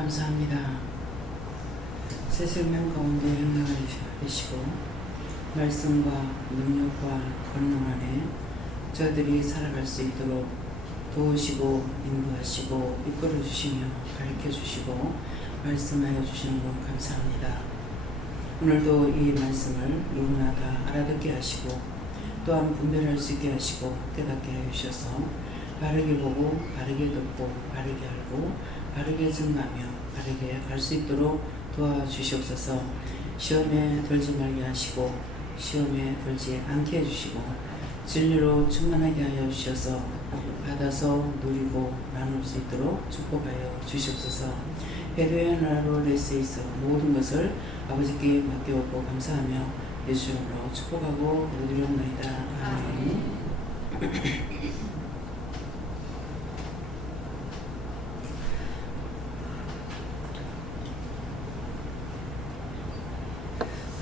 감사합니다. 새 생명 가운데 행하게 되시고 말씀과 능력과 권능 안에 저희들이 살아갈 수 있도록 도우시고 인도하시고 이끌어 주시며 가르쳐 주시고 말씀하여 주시는 것 감사합니다. 오늘도 이 말씀을 누구나 다 알아듣게 하시고 또한 분별할 수 있게 하시고 깨닫게 해 주셔서 바르게 보고 바르게 듣고 바르게 알고 바르게 증가하며 바르게 갈 수 있도록 도와주시옵소서. 시험에 들지 말게 하시고 시험에 들지 않게 해주시고 진리로 충만하게 하여 주셔서 받아서 누리고 나눌 수 있도록 축복하여 주시옵소서. 배도의 나라로 레스에 있어 모든 것을 아버지께 맡겨오고 감사하며 예수 이름으로 축복하고 드리옵나이다. 아멘.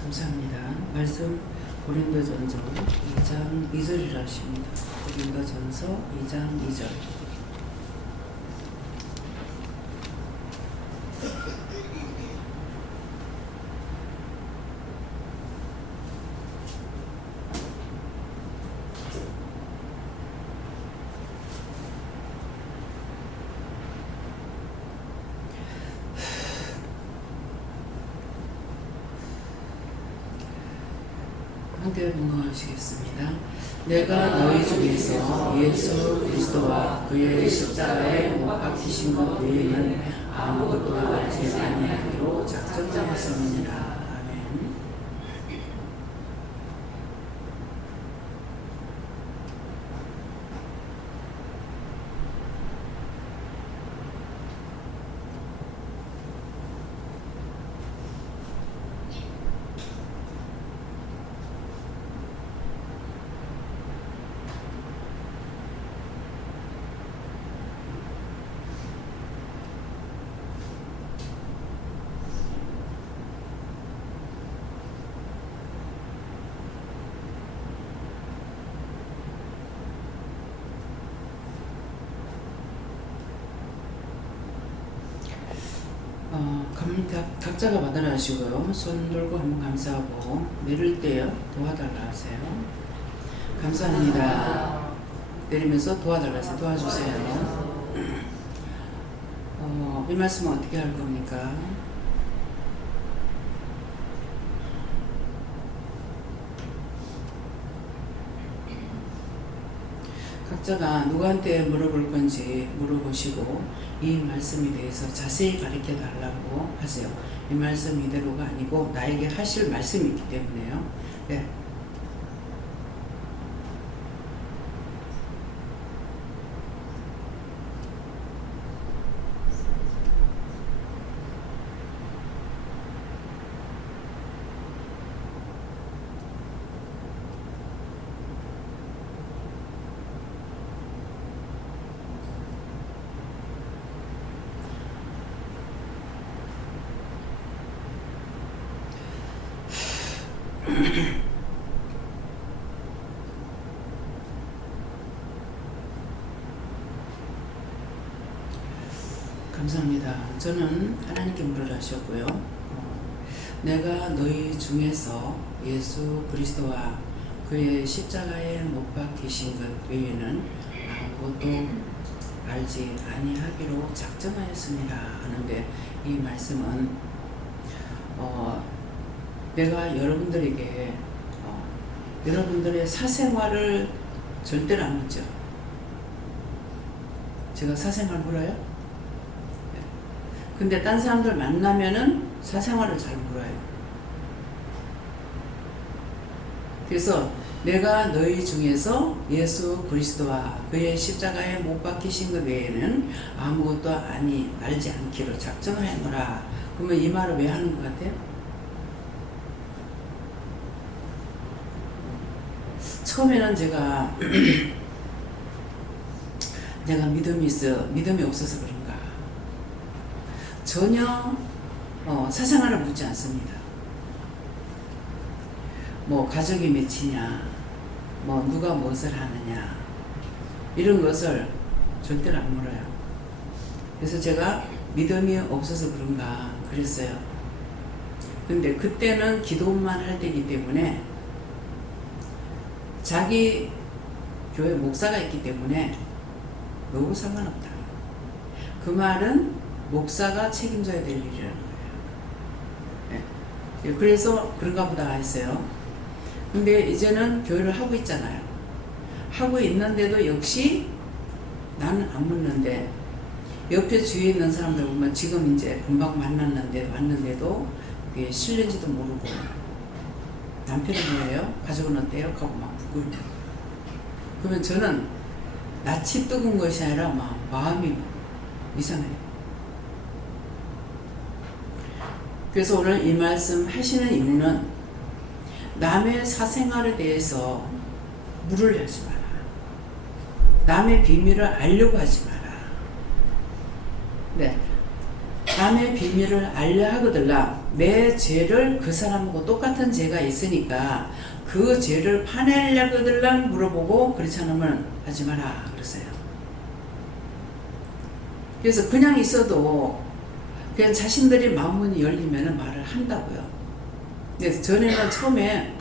감사합니다. 말씀 고린도전서 2장 2절이라 하십니다. 고린도전서 2장 2절. 함께 봉헌하시겠습니다. 내가 너희 중에서 예수 그리스도와 그의 십자가에 못 박히신 것 외에는 아무것도 알지 아니하기로 작정하였느니라. 아멘. 각자가 받으라 하시고요. 손 들고 한번 감사하고 내릴 때요 도와달라 하세요. 감사합니다. 내리면서 도와달라 하세요. 도와주세요. 이 말씀은 어떻게 할 겁니까? 각자가 누구한테 물어볼 건지 물어보시고 이 말씀에 대해서 자세히 가르쳐 달라고 하세요. 이 말씀 이대로가 아니고 나에게 하실 말씀이 있기 때문에요. 네. 감사합니다. 저는 하나님께 물으라 하셨고요. 내가 너희 중에서 예수 그리스도와 그의 십자가에 못 박히신 것 외에는 아무것도 알지 아니하기로 작정하였습니다 하는데 이 말씀은 내가 여러분들에게 여러분들의 사생활을 절대로 안 묻죠. 제가 사생활 물어요? 근데 딴 사람들 만나면은 사생활을 잘 물어요. 그래서 내가 너희 중에서 예수 그리스도와 그의 십자가에 못 박히신 것 외에는 아무것도 알지 않기로 작정하였노라. 그러면 이 말을 왜 하는 것 같아요? 처음에는 제가 내가 믿음이 없어서 그런가. 전혀 사생활을 묻지 않습니다. 뭐 가족이 몇이냐, 뭐 누가 무엇을 하느냐 이런 것을 절대로 안 물어요. 그래서 제가 믿음이 없어서 그런가 그랬어요. 근데 그때는 기도만 할 때이기 때문에 자기 교회 목사가 있기 때문에 너무 상관없다. 그 말은 목사가 책임져야 될 일이라는 거예요. 네. 그래서 그런가 보다 했어요. 근데 이제는 교회를 하고 있잖아요. 하고 있는데도 역시 나는 안 묻는데 옆에 주위에 있는 사람들 보면 지금 이제 금방 왔는데도 그게 실례인지도 모르고 남편은 뭐예요? 가족은 어때요? 하고 막 묻고 그러면 저는 낯이 뜨거운 것이 아니라 막 마음이 이상해요. 그래서 오늘 이 말씀 하시는 이유는 남의 사생활에 대해서 물으려 하지 마라. 남의 비밀을 알려고 하지 마라. 네. 남의 비밀을 알려 하거들라 내 죄를 그 사람하고 똑같은 죄가 있으니까 그 죄를 파내려거들라 물어보고 그렇지 않으면 하지 마라 그랬어요. 그래서 그냥 있어도 그냥 자신들이 마음문이 열리면 말을 한다고요. 근데 전에는 처음에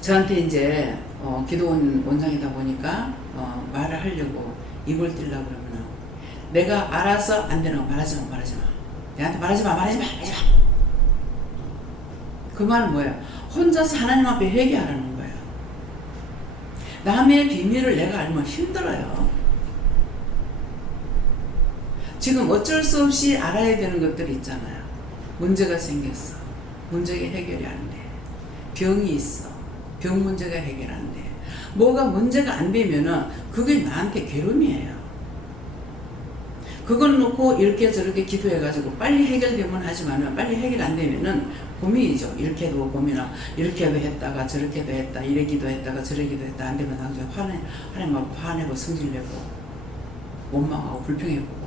저한테 이제 기도원 원장이다 보니까 말을 하려고 입을 띄려고 그러면 내가 알아서 안 되는 거 말하지 마. 내한테 말하지 마. 그 말은 뭐예요? 혼자서 하나님 앞에 회개하라는 거예요. 남의 비밀을 내가 알면 힘들어요. 지금 어쩔 수 없이 알아야 되는 것들이 있잖아요. 문제가 생겼어. 문제가 해결이 안 돼. 병이 있어. 병 문제가 해결 안 돼. 뭐가 문제가 안 되면은 그게 나한테 괴로움이에요. 그걸 놓고 이렇게 저렇게 기도해가지고 빨리 해결되면 하지만은 빨리 해결 안 되면은 고민이죠. 이렇게도 고민하고 이렇게도 했다가 저렇게도 했다. 이래 기도했다가 저래 기도했다. 안 되면 나중에 하나님하고 화내고 성질내고 원망하고 불평해보고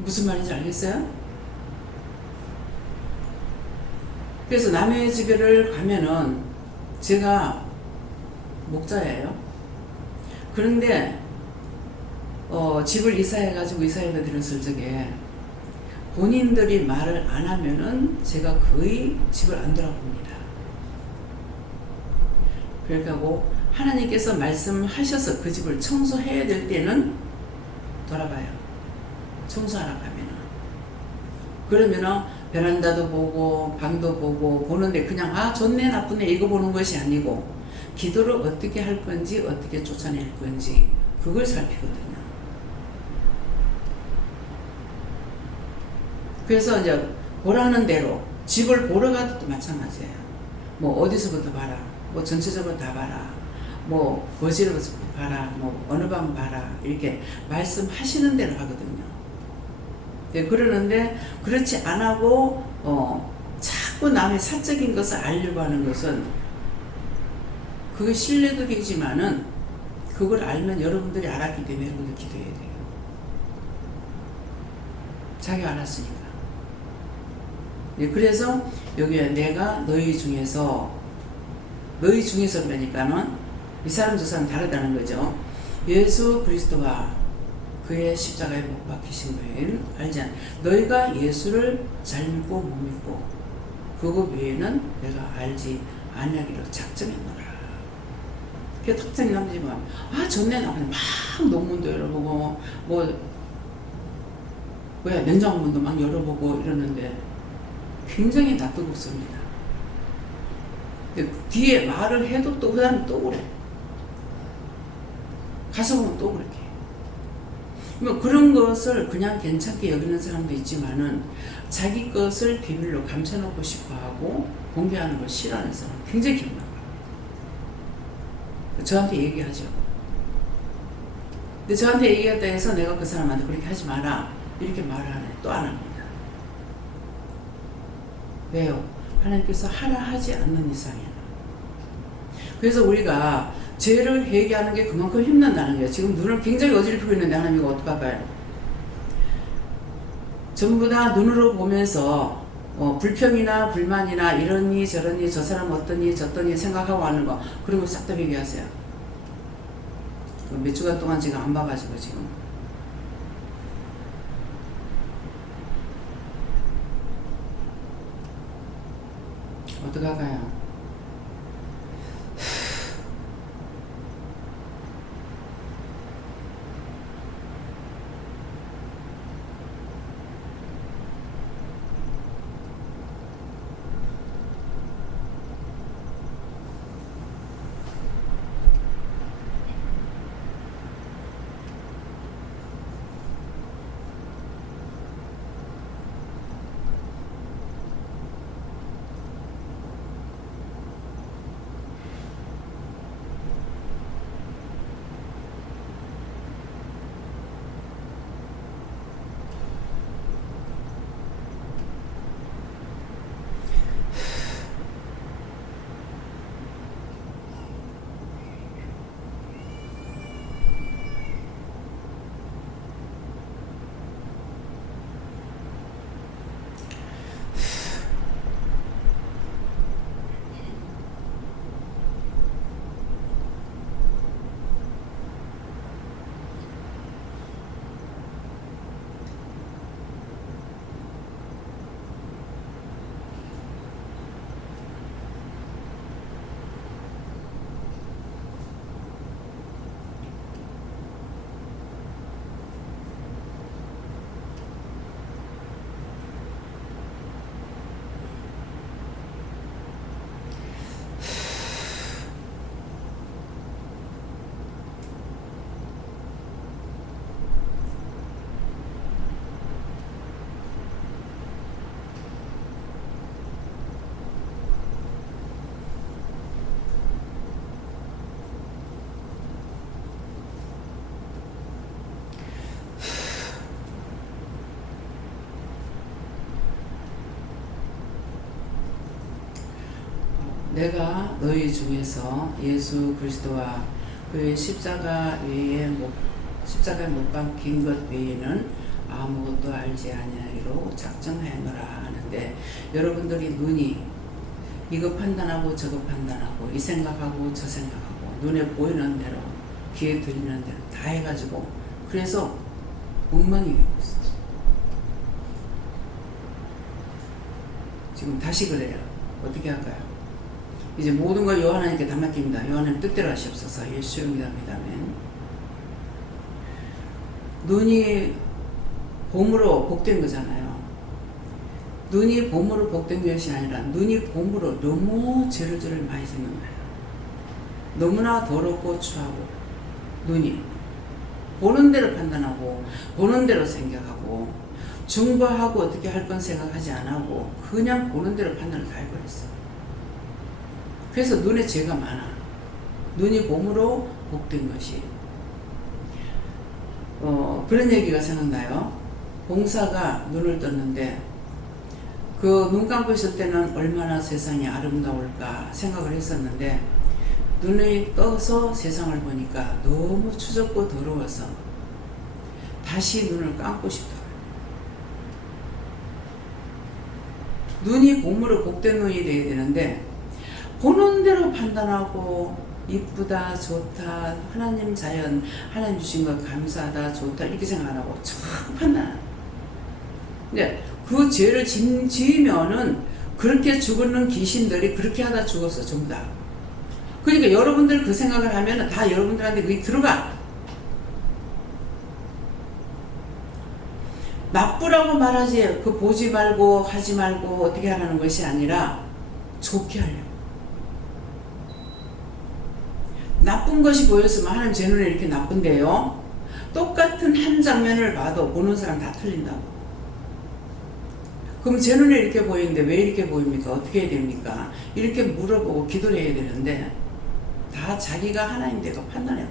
무슨 말인지 알겠어요? 그래서 남의 집에를 가면은 제가 목자예요. 그런데 집을 이사해가지고 이사회가 들었을 적에 본인들이 말을 안 하면은 제가 거의 집을 안 돌아봅니다. 그러니까 뭐 하나님께서 말씀하셔서 그 집을 청소해야 될 때는 돌아봐요. 청소하러 가면은. 그러면은 베란다도 보고 방도 보고 보는데 그냥 좋네 나쁘네 이거 보는 것이 아니고 기도를 어떻게 할 건지 어떻게 쫓아낼 건지 그걸 살피거든요. 그래서 이제 보라는 대로 집을 보러 가도 마찬가지예요. 뭐 어디서부터 봐라. 뭐 전체적으로 다 봐라. 뭐 거실부터 봐라. 뭐 어느 방 봐라. 이렇게 말씀하시는 대로 하거든요. 네, 그러는데 그렇지 안 하고 자꾸 남의 사적인 것을 알려고 하는 것은 그게 신뢰도 되지만은 그걸 알면 여러분들이 알았기 때문에 여러분들 기도해야 돼요. 자기가 알았으니까. 네, 그래서 여기에 내가 너희 중에서 그러니까는 이 사람 저 사람 다르다는 거죠. 예수 그리스도가 그의 십자가에 못 박히신 거예요. 알지 않아? 너희가 예수를 잘 믿고 못 믿고 그것 외에는 내가 알지 아니하기로 작정했노라. 그 탁장이 남지만 전에 나는 막 논문도 열어보고 냉장고문도 막 열어보고 이러는데 굉장히 낯뜨겁습니다. 뒤에 말을 해도 또 그 다음에 또 그래. 가서 보면 또 그렇게. 그런 것을 그냥 괜찮게 여기는 사람도 있지만은 자기 것을 비밀로 감춰놓고 싶어 하고 공개하는 걸 싫어하는 사람 굉장히 기억나요. 저한테 얘기하죠. 근데 저한테 얘기했다 해서 내가 그 사람한테 그렇게 하지 마라 이렇게 말을 하네. 또 안 합니다. 왜요? 하나님께서 하라 하지 않는 이상에는. 그래서 우리가 죄를 회개하는 게 그만큼 힘든다는 거예요. 지금 눈을 굉장히 어지럽히고 있는데 하나님 이거 어떡할까요? 전부 다 눈으로 보면서 불평이나 불만이나 이러니 저러니 저 사람 어떠니 저떠니 생각하고 하는 거 그런 거 싹 다 회개하세요. 몇 주간 동안 지금 안 봐가지고 지금 어떡할까요? 내가 너희 중에서 예수 그리스도와 그의 십자가에 못 박힌 것 외에는 아무것도 알지 아니하리로 작정하노라 하는데, 여러분들이 눈이 이거 판단하고 저거 판단하고 이 생각하고 저 생각하고 눈에 보이는 대로 귀에 들리는 대로 다 해가지고 그래서 엉망이 되고 있어. 지금 다시 그래요. 어떻게 할까요? 이제 모든 걸 요한하나님께 다 맡깁니다. 요한하나님 뜻대로 하시옵소서. 예수의 이름으로 아멘. 눈이 봄으로 복된 거잖아요. 눈이 봄으로 복된 것이 아니라 눈이 봄으로 너무 죄를 많이 짓는 거예요. 너무나 더럽고 추하고, 눈이 보는 대로 판단하고 보는 대로 생각하고 증거하고 어떻게 할 건 생각하지 않고 그냥 보는 대로 판단을 다 해버렸어요. 그래서 눈에 죄가 많아. 눈이 봄으로 복된 것이. 그런 얘기가 생각나요. 봉사가 눈을 떴는데 그 눈 감고 있을 때는 얼마나 세상이 아름다울까 생각을 했었는데, 눈이 떠서 세상을 보니까 너무 추접고 더러워서 다시 눈을 감고 싶더라고요. 눈이 봄으로 복된 눈이 돼야 되는데 보는 대로 판단하고 이쁘다 좋다 하나님 자연 하나님 주신 거 감사하다 좋다 이렇게 생각 안 하고 자꾸 판단하는. 근데 그 죄를 지으면은 그렇게 죽는 귀신들이 그렇게 하다 죽었어 전부 다. 그러니까 여러분들 그 생각을 하면은 다 여러분들한테 그게 들어가. 나쁘라고 말하지 그 보지 말고 하지 말고 어떻게 하라는 것이 아니라 좋게 하려고. 나쁜 것이 보였으면 하나님 제 눈에 이렇게 나쁜데요. 똑같은 한 장면을 봐도 보는 사람 다 틀린다고. 그럼 제 눈에 이렇게 보이는데 왜 이렇게 보입니까? 어떻게 해야 됩니까? 이렇게 물어보고 기도를 해야 되는데 다 자기가 하나님 되고 판단해요.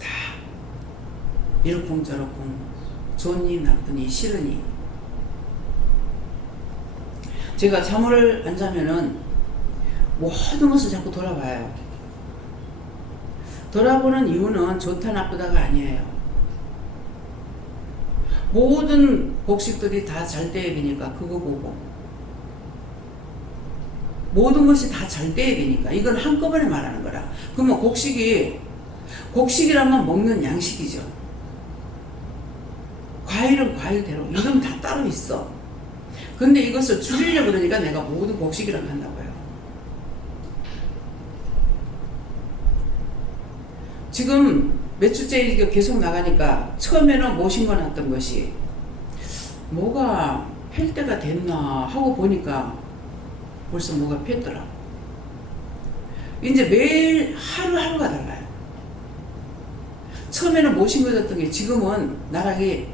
다 이렇쿵 저렇쿵 좋니 나쁘니 싫으니. 제가 잠을 안 자면은 모든 것을 자꾸 돌아봐요. 돌아보는 이유는 좋다 나쁘다가 아니에요. 모든 곡식들이 다 잘 돼야 되니까 그거 보고, 모든 것이 다 잘 돼야 되니까 이건 한꺼번에 말하는 거라. 그러면 곡식이라면 먹는 양식이죠. 과일은 과일대로 이름 다 따로 있어. 근데 이것을 줄이려고 그러니까 내가 모든 곡식이라고 한다고요. 지금 몇 주째 이게 계속 나가니까 처음에는 못 심어놨던 것이 뭐가 펼 때가 됐나 하고 보니까 벌써 뭐가 폈더라. 이제 매일 하루하루가 달라요. 처음에는 못 심어졌던 게 지금은 나락이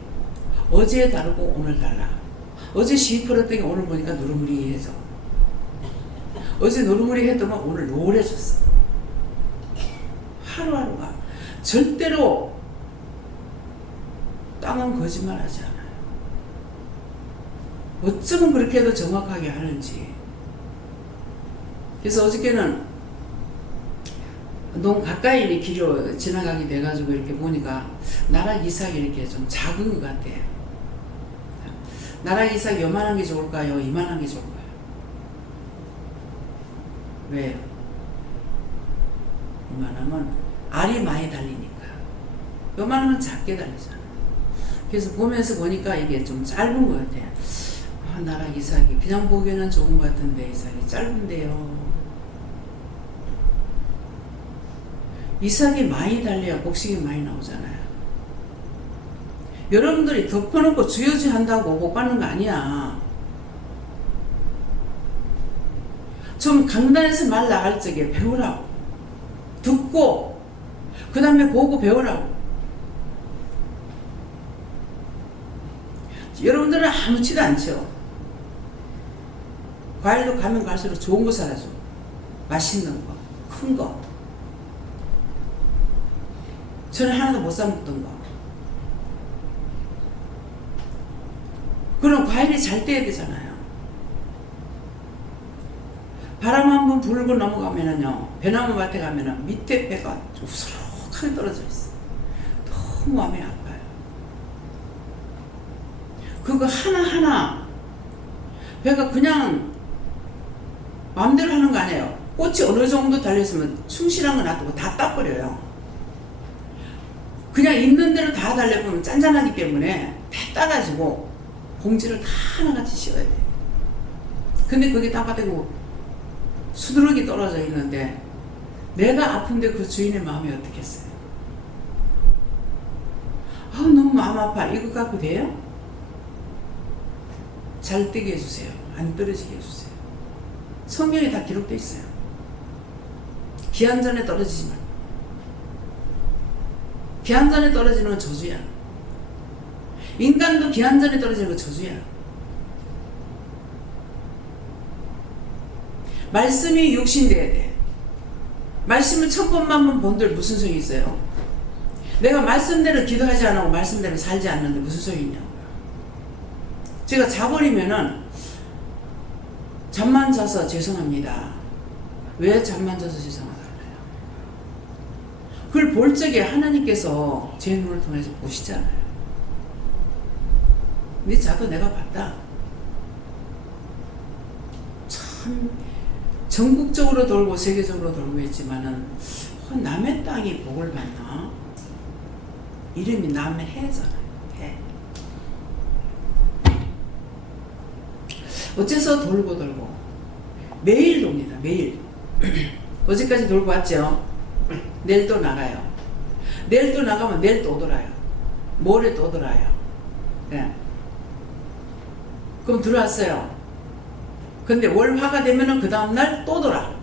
어제 다르고 오늘 달라. 어제 시퍼랬던 게 오늘 보니까 노릇무리해져. 어제 노릇무리했던 건 오늘 노래졌어. 하루하루가 절대로 땅은 거짓말하지 않아요. 어쩌면 그렇게 해도 정확하게 하는지. 그래서 어저께는 너무 가까이 이렇게 길로 지나가게 돼가지고 이렇게 보니까 나락 이삭이 이렇게 좀 작은 것 같아요. 나락 이삭이 요만한 게 좋을까요? 이만한 게 좋을까요? 왜요? 이만하면 알이 많이 달리니까. 요만하면 작게 달리잖아. 그래서 보면서 보니까 이게 좀 짧은 것 같아요. 아, 나락 이삭이 그냥 보기에는 좋은 것 같은데 이삭이 짧은데요. 이삭이 많이 달려야 곡식이 많이 나오잖아요. 여러분들이 덮어놓고 주여주 한다고 복 받는 거 아니야. 좀 강단에서 말 나갈 적에 배우라고. 듣고 그 다음에 보고 배우라고. 여러분들은 아무렇지도 않죠. 과일도 가면 갈수록 좋은 거 사라져. 맛있는 거, 큰 거. 저는 하나도 못 사 먹던 거. 그럼 과일이 잘 떼야 되잖아요. 바람 한번 불고 넘어가면은요, 배나무 밭에 가면은 밑에 배가 우스룩하게 떨어져 있어. 너무 마음이 아파요. 그거 하나하나 배가 그냥 마음대로 하는 거 아니에요. 꽃이 어느 정도 달려있으면 충실한 거 놔두고 다 따버려요. 그냥 있는 대로 다 달려보면 짠짠하기 때문에 다 따가지고 봉지를 다 하나같이 씌워야 돼. 근데 그게 땅바닥이고 수두룩이 떨어져 있는데 내가 아픈데 그 주인의 마음이 어떻겠어요? 아, 너무 마음 아파. 이거 갖고 돼요? 잘 뜨게 해주세요. 안 떨어지게 해주세요. 성경에 다 기록되어 있어요. 기한전에 떨어지지 말고. 기한전에 떨어지는 건 저주야. 인간도 기한전에 떨어지는 건 저주야. 말씀이 육신돼야 돼. 말씀을 천번만번 본들 무슨 소용이 있어요? 내가 말씀대로 기도하지 않고 말씀대로 살지 않는데 무슨 소용이 있냐고요. 제가 자버리면은 잠만 자서 죄송합니다. 왜 잠만 자서 죄송하다 그래요? 그걸 볼 적에 하나님께서 제 눈을 통해서 보시잖아요. 근데 자도 내가 봤다. 참 전국적으로 돌고 세계적으로 돌고 있지만은 남의 땅이 복을 받나? 이름이 남의 해잖아요. 해. 어째서 돌고 매일 돕니다. 매일. 어제까지 돌고 왔죠. 내일 또 나가요. 내일 또 나가면 내일 또 돌아요. 모레 또 돌아요. 네. 그럼 들어왔어요. 근데 월화가 되면은 그 다음날 또 돌아.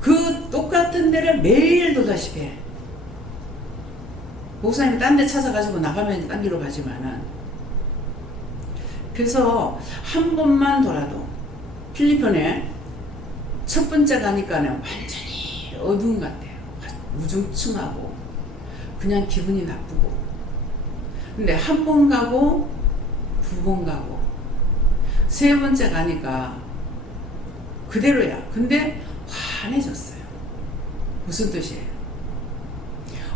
그 똑같은 데를 매일 도다시피 해. 목사님 딴 데 찾아가지고 나가면 딴 길로 가지만은. 그래서 한 번만 돌아도 필리핀에 첫 번째 가니까는 완전히 어두운 것 같아요. 우중충하고 그냥 기분이 나쁘고. 근데 한 번 가고 두 번 가고 세 번째 가니까 그대로야. 근데 환해졌어요. 무슨 뜻이에요?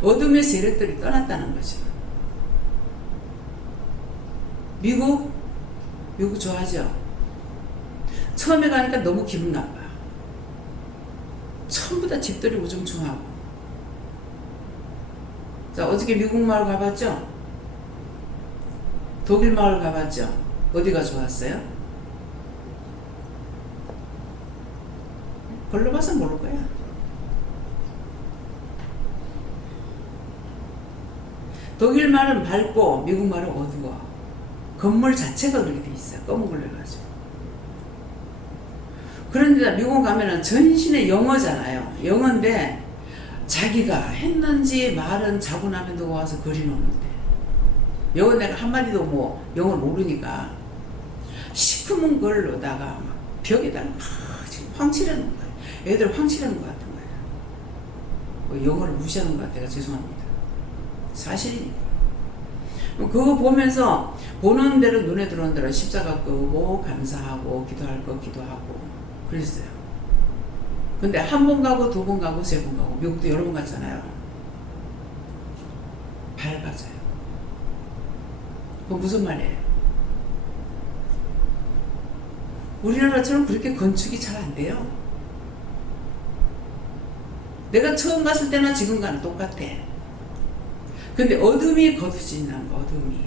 어둠의 세력들이 떠났다는 거죠. 미국 좋아하죠? 처음에 가니까 너무 기분 나빠요. 전부 다 집들이 우중충하고. 자, 어저께 미국 마을 가봤죠? 독일 마을 가봤죠? 어디가 좋았어요? 걸로 봐서 모를 거야. 독일 말은 밝고 미국 말은 어두워. 건물 자체가 그렇게 돼 있어요. 검은 걸로 해가지고. 그런데 미국 가면은 전신에 영어잖아요. 영어인데 자기가 했는지 말은 자고 나면 두고 와서 그려놓는데, 영어 내가 한마디도 뭐 영어를 모르니까 시커먼 걸로다가 막 벽에다가 막 지금 황칠하는 거예요. 애들 황칠하는 것 같은 거예요. 뭐 영어를 무시하는 것 같아요. 죄송합니다. 사실이니까. 그거 보면서 보는 대로 눈에 들어오는 대로 십자가 끄고 감사하고 기도할 거 기도하고 그랬어요. 근데 한 번 가고 두 번 가고 세 번 가고 미국도 여러 번 갔잖아요. 밝아져요. 그거 무슨 말이에요? 우리나라처럼 그렇게 건축이 잘 안 돼요. 내가 처음 갔을 때나 지금과는 똑같아. 근데 어둠이 거두진다는 거, 어둠이.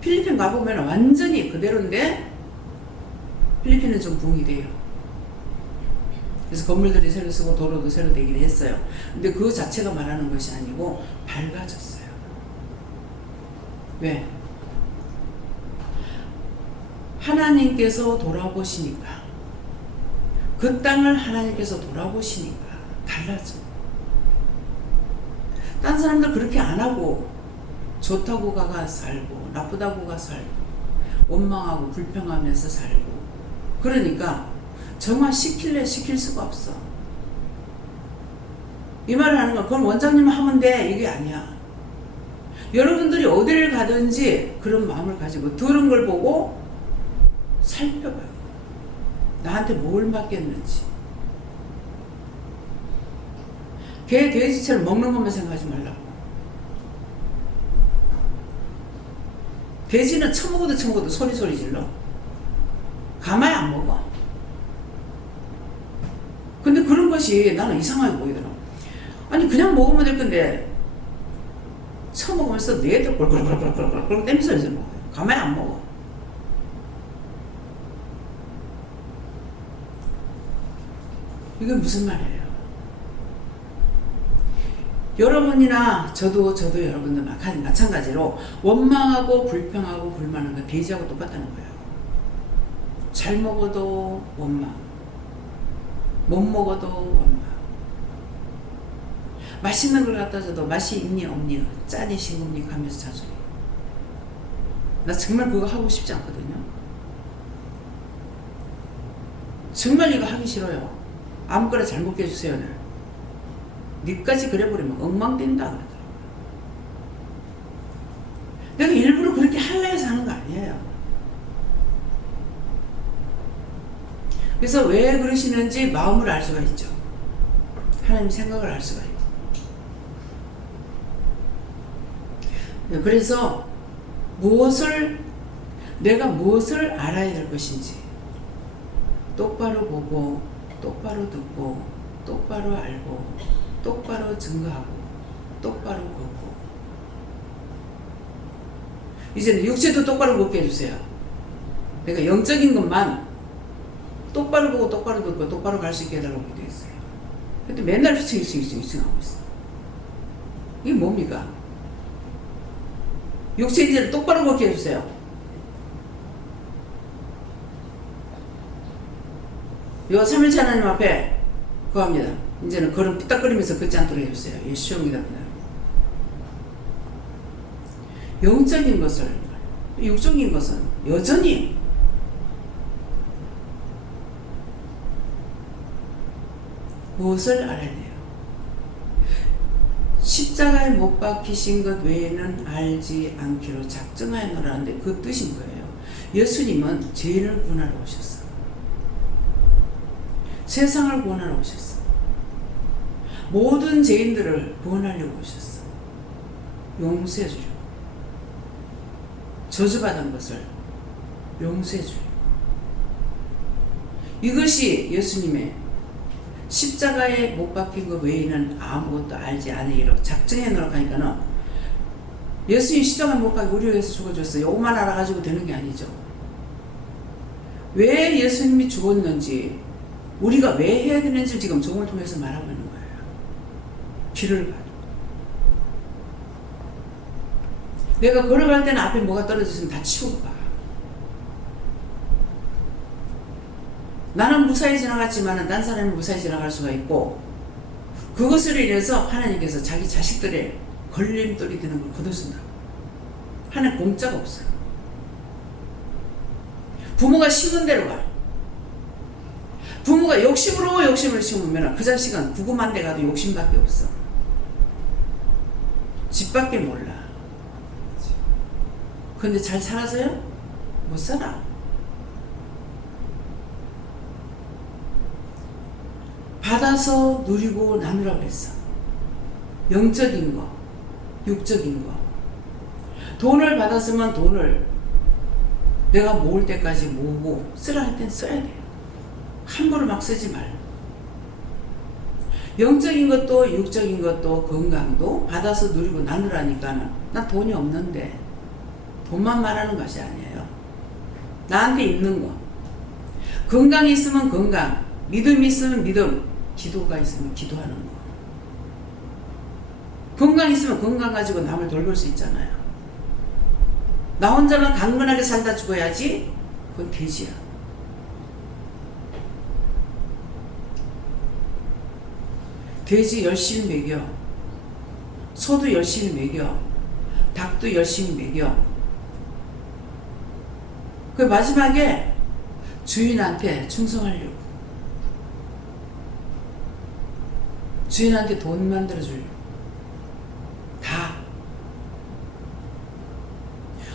필리핀 가보면 완전히 그대로인데 필리핀은 좀 붕이 돼요. 그래서 건물들이 새로 쓰고 도로도 새로 되기도 했어요. 근데 그 자체가 말하는 것이 아니고 밝아졌어요. 왜? 하나님께서 돌아보시니까, 그 땅을 하나님께서 돌아보시니까 달라져. 딴 사람들 그렇게 안 하고 좋다고 가가 살고 나쁘다고 가 살고 원망하고 불평하면서 살고, 그러니까 정화시킬래 시킬 수가 없어. 이 말을 하는 건 그건 원장님은 하면 돼 이게 아니야. 여러분들이 어디를 가든지 그런 마음을 가지고 들은 걸 보고 살펴봐요. 나한테 뭘 맡겼는지. 개 돼지처럼 먹는 것만 생각하지 말라고. 돼지는 처먹어도 소리 질러. 가만히 안 먹어. 근데 그런 것이 나는 이상하게 보이더라고. 아니 그냥 먹으면 될 건데 처먹으면서 뇌들 꼴꼴꼴꼴꼴꼴 땜면서 이제 먹어요. 가만히 안 먹어. 이게 무슨 말이에요? 여러분이나 저도 여러분들 마찬가지로 원망하고 불평하고 불만하는 거 돼지하고 똑같다는 거예요. 잘 먹어도 원망, 못 먹어도 원망. 맛있는 걸 갖다 줘도 맛이 있니 없니, 짜니 싱겁니 하면서 자소리. 나 정말 그거 하고 싶지 않거든요. 정말 이거 하기 싫어요. 아무거나 잘 먹게 해주세요. 니까지 그래버리면 엉망된다 그러더라고요. 내가 일부러 그렇게 하려 해서 하는 거 아니에요. 그래서 왜 그러시는지 마음을 알 수가 있죠. 하나님 생각을 알 수가 있고. 그래서 내가 무엇을 알아야 될 것인지 똑바로 보고 똑바로 듣고 똑바로 알고 똑바로 증거하고 똑바로 걷고. 이제는 육체도 똑바로 걷게 해주세요. 내가 영적인 것만 똑바로 보고 똑바로 듣고 똑바로 갈 수 있게 해달라고 되어 있어요. 근데 맨날 휘청하고 있어. 이게 뭡니까? 육체 이제는 똑바로 걷게 해주세요. 요 3일차 하나님 앞에 구합니다. 이제는 걸음 삐딱거리면서 걷지 않도록 해주세요. 예수입니다. 영적인 것을, 육적인 것은 여전히 무엇을 알아야 돼요? 십자가에 못 박히신 것 외에는 알지 않기로 작정하였노라는데 그 뜻인 거예요. 예수님은 죄인을 구원하러 오셨어. 세상을 구원하러 오셨어. 모든 죄인들을 구원하려고 오셨어. 용서해 주려고. 저주받은 것을 용서해 주려고. 이것이 예수님의 십자가에 못 박힌 것 외에는 아무것도 알지 않으리로 작정해 놓으라고 하니까는 예수님 시장을 못 가게 우리 위해서 죽어줬어요. 요것만 알아가지고 되는 게 아니죠. 왜 예수님이 죽었는지, 우리가 왜 해야 되는지 지금 종을 통해서 말하고 있는 거예요. 길을 가도. 내가 걸어갈 때는 앞에 뭐가 떨어졌으면 다 치우고 가. 나는 무사히 지나갔지만 딴 사람이 무사히 지나갈 수가 있고, 그것을 인해서 하나님께서 자기 자식들의 걸림돌이 되는 걸 거둬준다. 하나님 공짜가 없어요. 부모가 심은 대로 가. 부모가 욕심으로 욕심을 심으면 그 자식은 구구만 대 가도 욕심밖에 없어. 집밖에 몰라. 근데 잘 살아서요? 못 살아. 받아서 누리고 나누라고 했어. 영적인 거, 육적인 거. 돈을 받았으면 돈을 내가 모을 때까지 모으고 쓰라 할 땐 써야 돼요. 함부로 막 쓰지 말고. 영적인 것도 육적인 것도 건강도 받아서 누리고 나누라니까는, 난 돈이 없는데 돈만 말하는 것이 아니에요. 나한테 있는 거. 건강이 있으면 건강, 믿음이 있으면 믿음, 기도가 있으면 기도하는 거. 건강 있으면 건강 가지고 남을 돌볼 수 있잖아요. 나 혼자만 강건하게 살다 죽어야지, 그건 돼지야. 돼지 열심히 먹여, 소도 열심히 먹여, 닭도 열심히 먹여. 그 마지막에 주인한테 충성하려고, 주인한테 돈 만들어주려고. 다.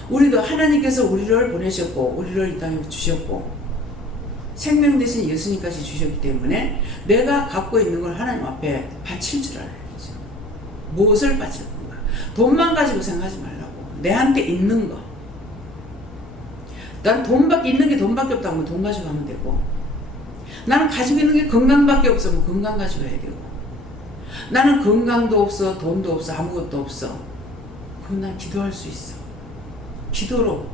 우리도 하나님께서 우리를 보내셨고 우리를 이 땅에 주셨고 생명 대신 예수님까지 주셨기 때문에 내가 갖고 있는 걸 하나님 앞에 바칠 줄 알아야 되죠. 무엇을 바칠 건가? 돈만 가지고 생각하지 말라고. 내한테 있는 거. 난 돈밖에 있는 게 돈밖에 없다고 하면 돈 가지고 하면 되고, 나는 가지고 있는 게 건강밖에 없으면 건강 가지고 해야 되고, 나는 건강도 없어, 돈도 없어, 아무것도 없어. 그럼 난 기도할 수 있어. 기도로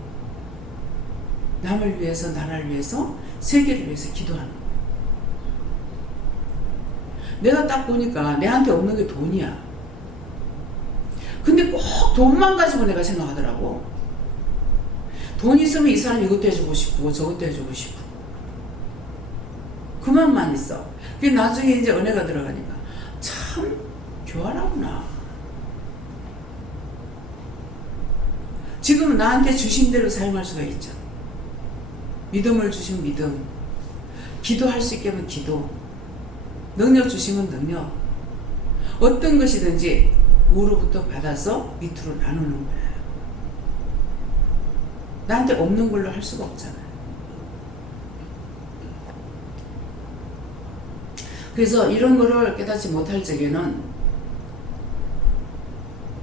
남을 위해서, 나라를 위해서, 세계를 위해서 기도하는 거예요. 내가 딱 보니까 내한테 없는 게 돈이야. 근데 꼭 돈만 가지고 내가 생각하더라고. 돈 있으면 이 사람 이것도 해주고 싶고 저것도 해주고 싶고 그만만 있어. 그게 나중에 이제 은혜가 들어가니까 참 교활하구나. 지금은 나한테 주신 대로 사용할 수가 있죠. 믿음을 주시면 믿음, 기도할 수 있게 하면 기도, 능력 주시면 능력. 어떤 것이든지 우로부터 받아서 밑으로 나누는 거예요. 나한테 없는 걸로 할 수가 없잖아요. 그래서 이런 거를 깨닫지 못할 적에는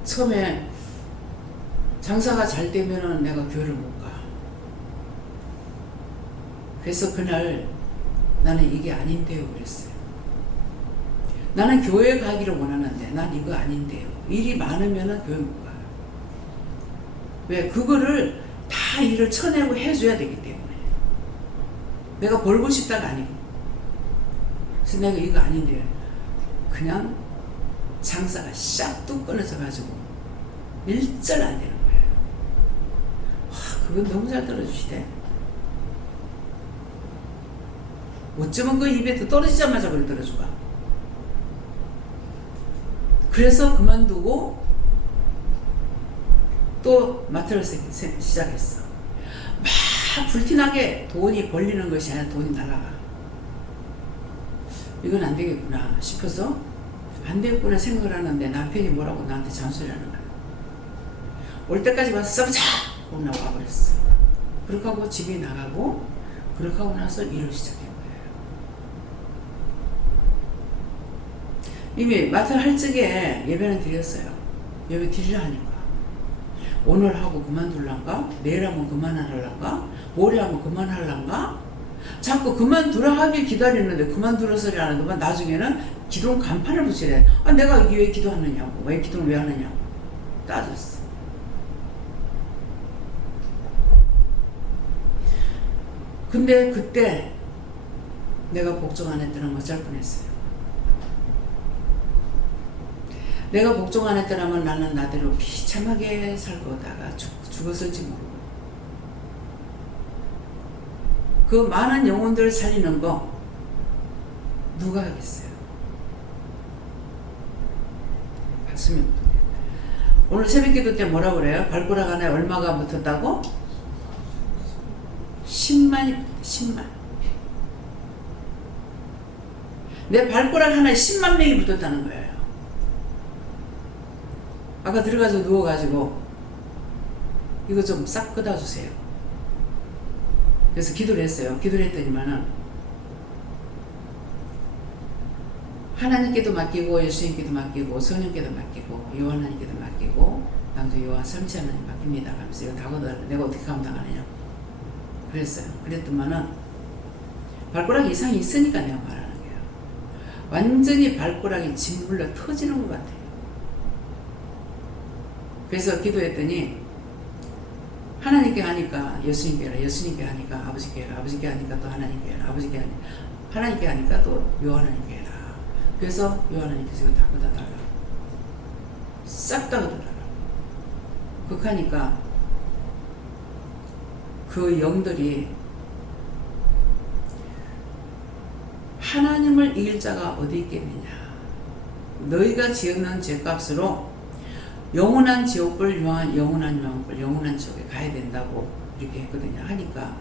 처음에 장사가 잘 되면은 내가 교회를 못 가. 그래서 그날 나는 이게 아닌데요 그랬어요. 나는 교회 가기를 원하는데 난 이거 아닌데요. 일이 많으면은 교회 못 가요. 왜? 그거를 다 일을 쳐내고 해줘야 되기 때문에. 내가 벌고 싶다가 아니고. 그래서 내가 이거 아닌데요. 그냥 장사가 싹 뚝 끊어져가지고 일절 안 되는 거예요. 와, 그건 너무 잘 들어주시대. 어쩌면 그 입에 떨어지자마자 그걸 들어주가. 그래서 그만두고 또 마트를 시작했어. 막 불티나게 돈이 벌리는 것이 아니라 돈이 날아가. 이건 안 되겠구나 싶어서 안 되겠구나 생각을 하는데 남편이 뭐라고 나한테 잔소리 하는 거야. 올 때까지 와서 써보자! 하고 나와버렸어. 그렇게 하고 집에 나가고 그렇게 하고 나서 일을 시작한 거예요. 이미 마트 할 적에 예배는 드렸어요. 예배 드리려 하니까 오늘 하고 그만둘란가? 내일 하면 그만하려란가? 모레 하면 그만하려란가? 자꾸 그만두라 하길 기다리는데 그만두라 소리 안 하더만 나중에는 기도는 간판을 붙이래. 아, 내가 왜 기도하느냐고, 왜 기도를 왜 하느냐고 따졌어. 근데 그때 내가 복종 안 했더라면 어쩔 뻔했어요. 내가 복종 안 했더라면 나는 나대로 비참하게 살 거다가 죽었을지 모르고. 그 많은 영혼들을 살리는 거 누가 하겠어요? 갔으면. 오늘 새벽기도 때 뭐라 그래요? 발가락 안에 얼마가 붙었다고? 10만이 10만. 내 발가락 하나에 10만 명이 붙었다는 거예요. 아까 들어가서 누워가지고 이거 좀 싹 끄다주세요. 그래서 기도를 했어요. 기도를 했더니만은 하나님께도 맡기고 예수님께도 맡기고 성령께도 맡기고 요한하나님께도 맡기고 남자 요한 삼치 하나님 맡깁니다 하면서 이거 다 걷어 내가 어떻게 감당하느냐 그랬어요. 그랬더만은 발가락 이상이 있으니까 내가 말하는 거예요. 완전히 발가락이 짓물러 터지는 것 같아요. 그래서 기도했더니 하나님께 하니까 예수님께 하라, 예수님께 하니까 아버지께 하라, 아버지께 하니까 또 하나님께 하라, 아버지께 하니까 하나님께 하니까 또 요한하나님께 해라. 그래서 요한하나님께서 이거 다 걷어달라. 싹 다 걷어달라. 그렇게 하니까 그 영들이 하나님을 이길 자가 어디 있겠느냐. 너희가 지었는 죄값으로 영원한 지옥을 영원한 영혼을 영원한 지옥에 가야 된다고 이렇게 했거든요. 하니까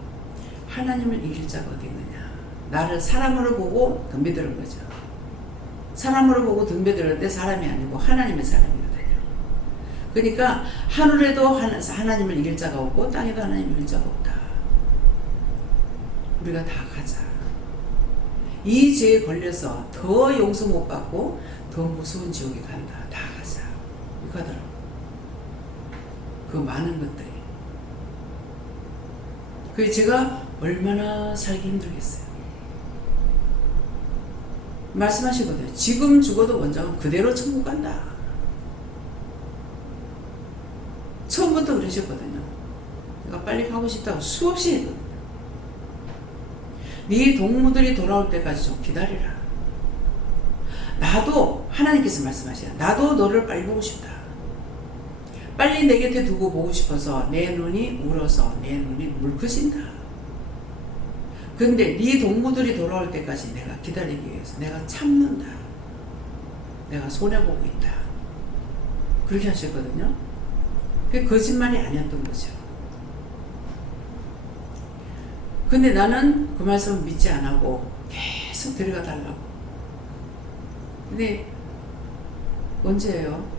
하나님을 이길 자가 어디 있느냐. 나를 사람으로 보고 덤벼드는 거죠. 사람으로 보고 덤벼들 때 사람이 아니고 하나님의 사람이거든요. 그러니까 하늘에도 하나님을 이길 자가 없고 땅에도 하나님을 이길 자가 없다. 우리가 다 가자. 이 죄에 걸려서 더 용서 못 받고 더 무서운 지옥에 간다. 다 가자. 이렇게 하더라고. 그 많은 것들이. 그래서 제가 얼마나 살기 힘들겠어요. 말씀하시거든요. 지금 죽어도 원장은 그대로 천국 간다. 처음부터 그러셨거든요. 내가 빨리 가고 싶다고 수없이 했거든요. 네 동무들이 돌아올 때까지 좀 기다리라. 나도 하나님께서 말씀하시라. 나도 너를 빨리 보고 싶다. 빨리 내 곁에 두고 보고 싶어서 내 눈이 울어서 내 눈이 물크신다. 근데 네 동무들이 돌아올 때까지 내가 기다리기 위해서 내가 참는다. 내가 손해보고 있다. 그렇게 하셨거든요. 그게 거짓말이 아니었던 거죠. 근데 나는 그 말씀을 믿지 않고 계속 데려가 달라고. 근데 언제예요?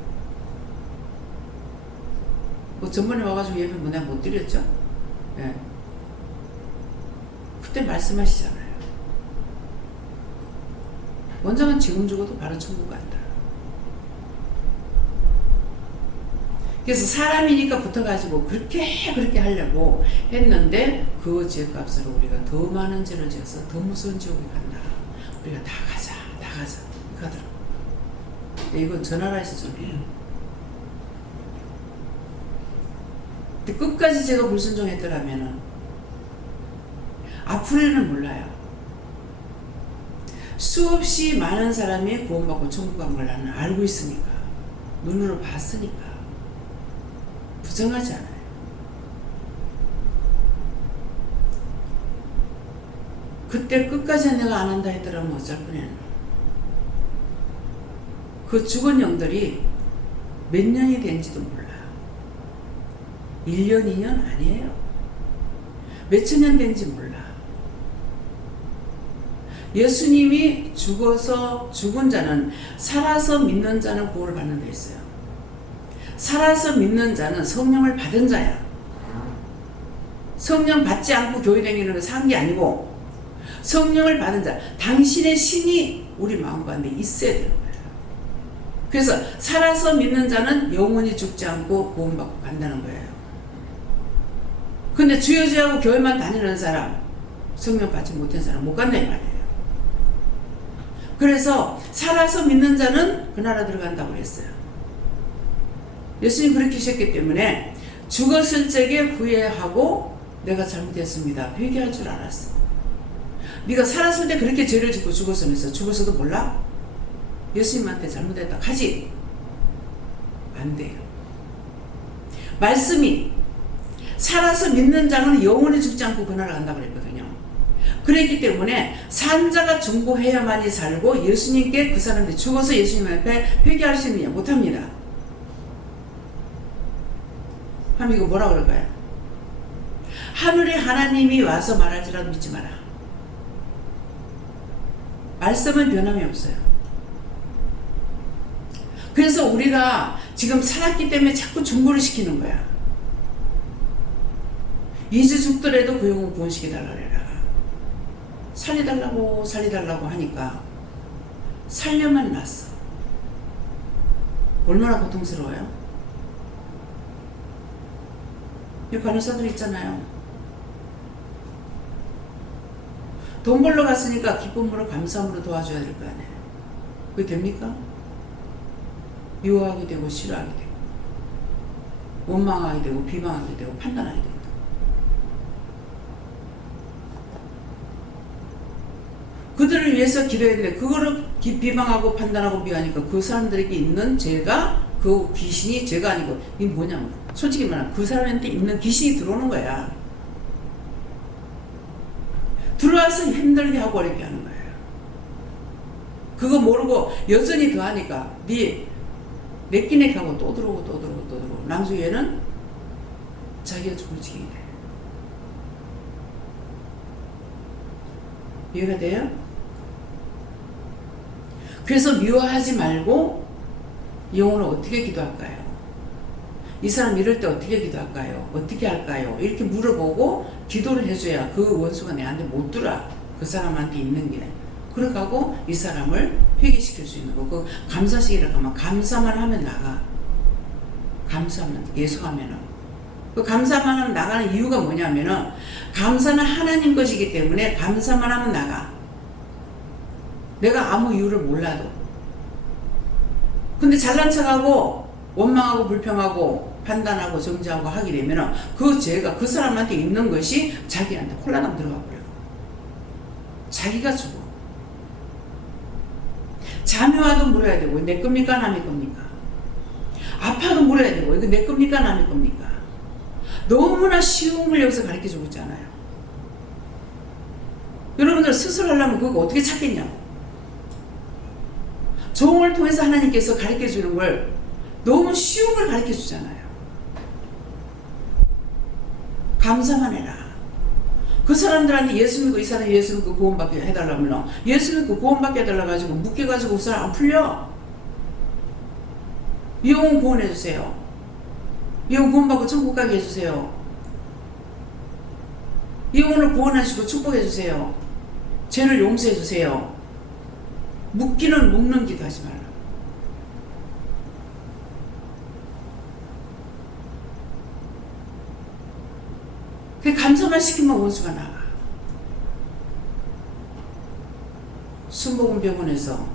뭐 전번에 와가지고 예배 뭐 내가 못 드렸죠? 예. 그때 말씀하시잖아요. 원장은 지금 죽어도 바로 천국 간다. 그래서 사람이니까 붙어가지고 그렇게 하려고 했는데 그 죄값으로 우리가 더 많은 죄를 지어서 더 무서운 지옥에 간다. 우리가 다 가자. 이렇게 하더라고. 이건 전하라에서 전해요. 끝까지 제가 불순종했더라면은 앞으로는 몰라요. 수없이 많은 사람이 구원받고 천국 간 걸 나는 알고 있으니까, 눈으로 봤으니까 부정하지 않아요. 그때 끝까지 내가 안 한다 했더라면 어쩔 뻔했나. 그 죽은 영들이 몇 년이 된지도 몰라요. 1년, 2년 아니에요. 몇천 년 된지 몰라. 예수님이 죽어서 죽은 자는 살아서 믿는 자는 구원을 받는 데 있어요. 살아서 믿는 자는 성령을 받은 자야. 성령 받지 않고 교회 다니는 거 산 게 아니고 성령을 받은 자. 당신의 신이 우리 마음 가운데 있어야 되는 거예요. 그래서 살아서 믿는 자는 영원히 죽지 않고 구원받고 간다는 거예요. 근데 주여주하고 교회만 다니는 사람, 성령 받지 못한 사람 못 간다 이 말이에요. 그래서 살아서 믿는 자는 그 나라 들어간다고 그랬어요. 예수님 그렇게 하셨기 때문에 죽었을 적에 후회하고 내가 잘못했습니다. 회개할 줄 알았어. 네가 살았을 때 그렇게 죄를 짓고 죽었으면서 죽었어도 몰라? 예수님한테 잘못했다 가지. 안 돼요. 말씀이 살아서 믿는 자는 영원히 죽지 않고 그날을 간다고 그랬거든요. 그랬기 때문에 산자가 중보해야만이 살고 예수님께 그 사람들이 죽어서 예수님 앞에 회개할 수 있느냐? 못합니다. 하면 이거 뭐라 그럴까요? 하늘의 하나님이 와서 말할지라도 믿지 마라. 말씀은 변함이 없어요. 그래서 우리가 지금 살았기 때문에 자꾸 중보를 시키는 거야. 이제 죽더라도 그 영혼 구원시켜달라 그래라. 살려달라고 하니까 살려만 났어. 얼마나 고통스러워요? 이 간호사들 있잖아요. 돈 벌러 갔으니까 기쁨으로 감사함으로 도와줘야 될 거 아니에요. 그게 됩니까? 미워하게 되고 싫어하게 되고 원망하게 되고 비방하게 되고 판단하게 되고 그들을 위해서 기도해야 되는데 그거를 비방하고 판단하고 미워하니까 그 사람들에게 있는 죄가 그 귀신이 죄가 아니고 이게 뭐냐면 솔직히 말하면 그 사람한테 있는 귀신이 들어오는 거야. 들어와서 힘들게 하고 어렵게 하는 거예요. 그거 모르고 여전히 더 하니까 내끼내 하고 또 들어오고 나중에는 자기가 죽을 지경이 돼. 이해가 돼요? 그래서 미워하지 말고 영혼을 어떻게 기도할까요? 이 사람 이럴 때 어떻게 기도할까요? 어떻게 할까요? 이렇게 물어보고 기도를 해줘야 그 원수가 내한테 못 들어. 그 사람한테 있는 게. 그러고 이 사람을 회개시킬 수 있는 거. 그 감사식이라고 하면 감사만 하면 나가. 감사만 예수하면은. 그 감사만 하면 나가는 이유가 뭐냐면은 감사는 하나님 것이기 때문에 감사만 하면 나가. 내가 아무 이유를 몰라도. 근데 잘난 척하고 원망하고 불평하고 판단하고 정죄하고 하게 되면은 그 죄가 그 사람한테 있는 것이 자기한테 콜라당 들어가 버려요. 자기가 죽어. 잠이 와도 물어야 되고 내 겁니까 남의 겁니까? 아파도 물어야 되고 이거 내 겁니까 남의 겁니까? 너무나 쉬운 걸 여기서 가르쳐주고 있잖아요. 여러분들 스스로 하려면 그거 어떻게 찾겠냐고. 종을 통해서 하나님께서 가르쳐주는 걸 너무 쉬운 걸 가르쳐주잖아요. 감사만 해라. 그 사람들한테 예수 믿고 이 사람이 예수 믿고 구원받게 해달라면 예수 믿고 구원받게 해달라 가지고 묶여가지고 그 사람 안 풀려. 이 영혼 구원해주세요. 이 영혼 구원받고 천국 가게 해주세요. 이 영혼을 구원하시고 축복해주세요. 죄를 용서해주세요. 묶는 기도 하지 말라. 그 감사만 시키면 원수가 나가. 순복음병원에서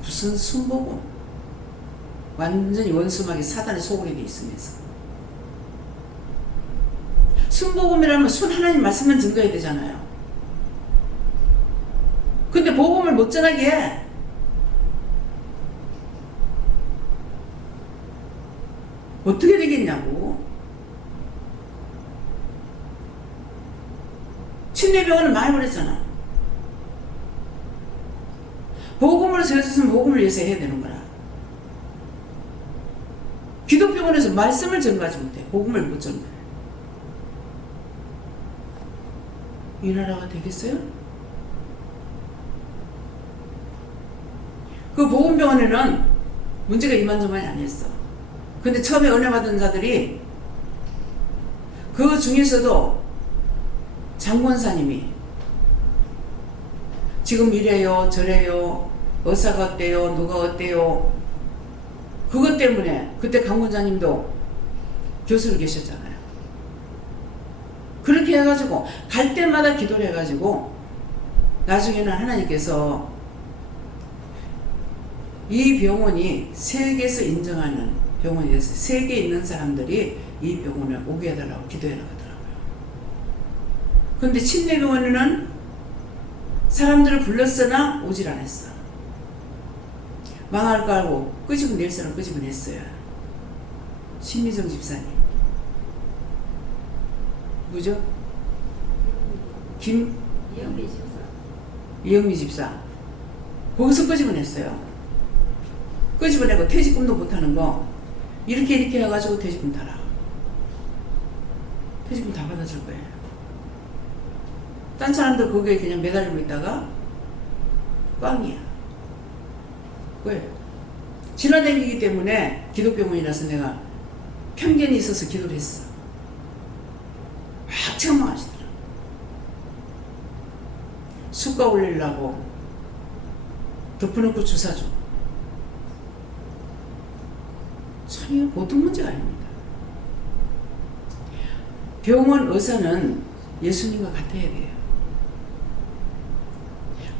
무슨 순복음 완전히 원수막이 사단의 소굴이 돼 있으면서 순복음이라면 순 하나님 말씀만 증거해야 되잖아요. 근데 복음을 못 전하게 해. 어떻게 되겠냐고. 침례병원은 많이 보냈잖아. 복음으로 세웠으면 복음을 위해서 해야 되는 거라. 기독병원에서 말씀을 전가하지 못해. 복음을 못 전가해. 이 나라가 되겠어요? 그 복음병원에는 문제가 이만저만이 아니었어. 근데 처음에 은혜 받은 자들이 그 중에서도 장권사님이 지금 이래요 저래요 의사가 어때요 누가 어때요 그것 때문에 그때 강원장님도 교수로 계셨잖아요. 그렇게 해가지고 갈 때마다 기도를 해가지고 나중에는 하나님께서 이 병원이 세계에서 인정하는 병원이 됐어요. 세계에 있는 사람들이 이 병원을 오게 해달라고 기도해라 하더라고요. 근데 침례병원에는 사람들을 불렀으나 오질 않았어. 망할 거 알고 끄집어낼 사람 끄집어냈어요. 신미정 집사님. 누구죠? 이영미 집사. 거기서 끄집어냈어요. 끄집어내고 퇴직금도 못하는 거 이렇게 해가지고 퇴직금 달아. 퇴직금 다 받아줄 거예요. 딴 사람들 거기에 그냥 매달리고 있다가 꽝이야. 왜? 지나다니기 때문에 기독병원이라서 내가 편견이 있어서 기도를 했어. 막 책망하시더라. 수가 올리려고 덮어놓고 주사 줘. 참 이거 보통 문제가 아닙니다. 병원 의사는 예수님과 같아야 돼요.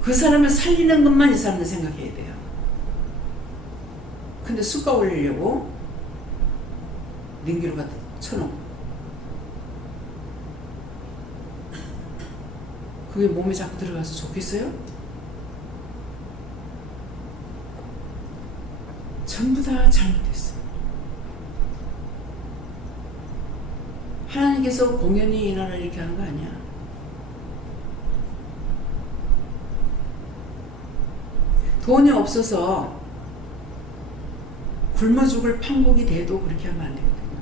그 사람을 살리는 것만 이 사람들 생각해야 돼요. 근데 수가 올리려고 능기로 갖다 쳐놓고 그게 몸에 자꾸 들어가서 좋겠어요? 전부 다 잘못했어. 하나님께서 공연히 이 나라를 이렇게 하는 거 아니야. 돈이 없어서 굶어 죽을 판국이 돼도 그렇게 하면 안 되거든요.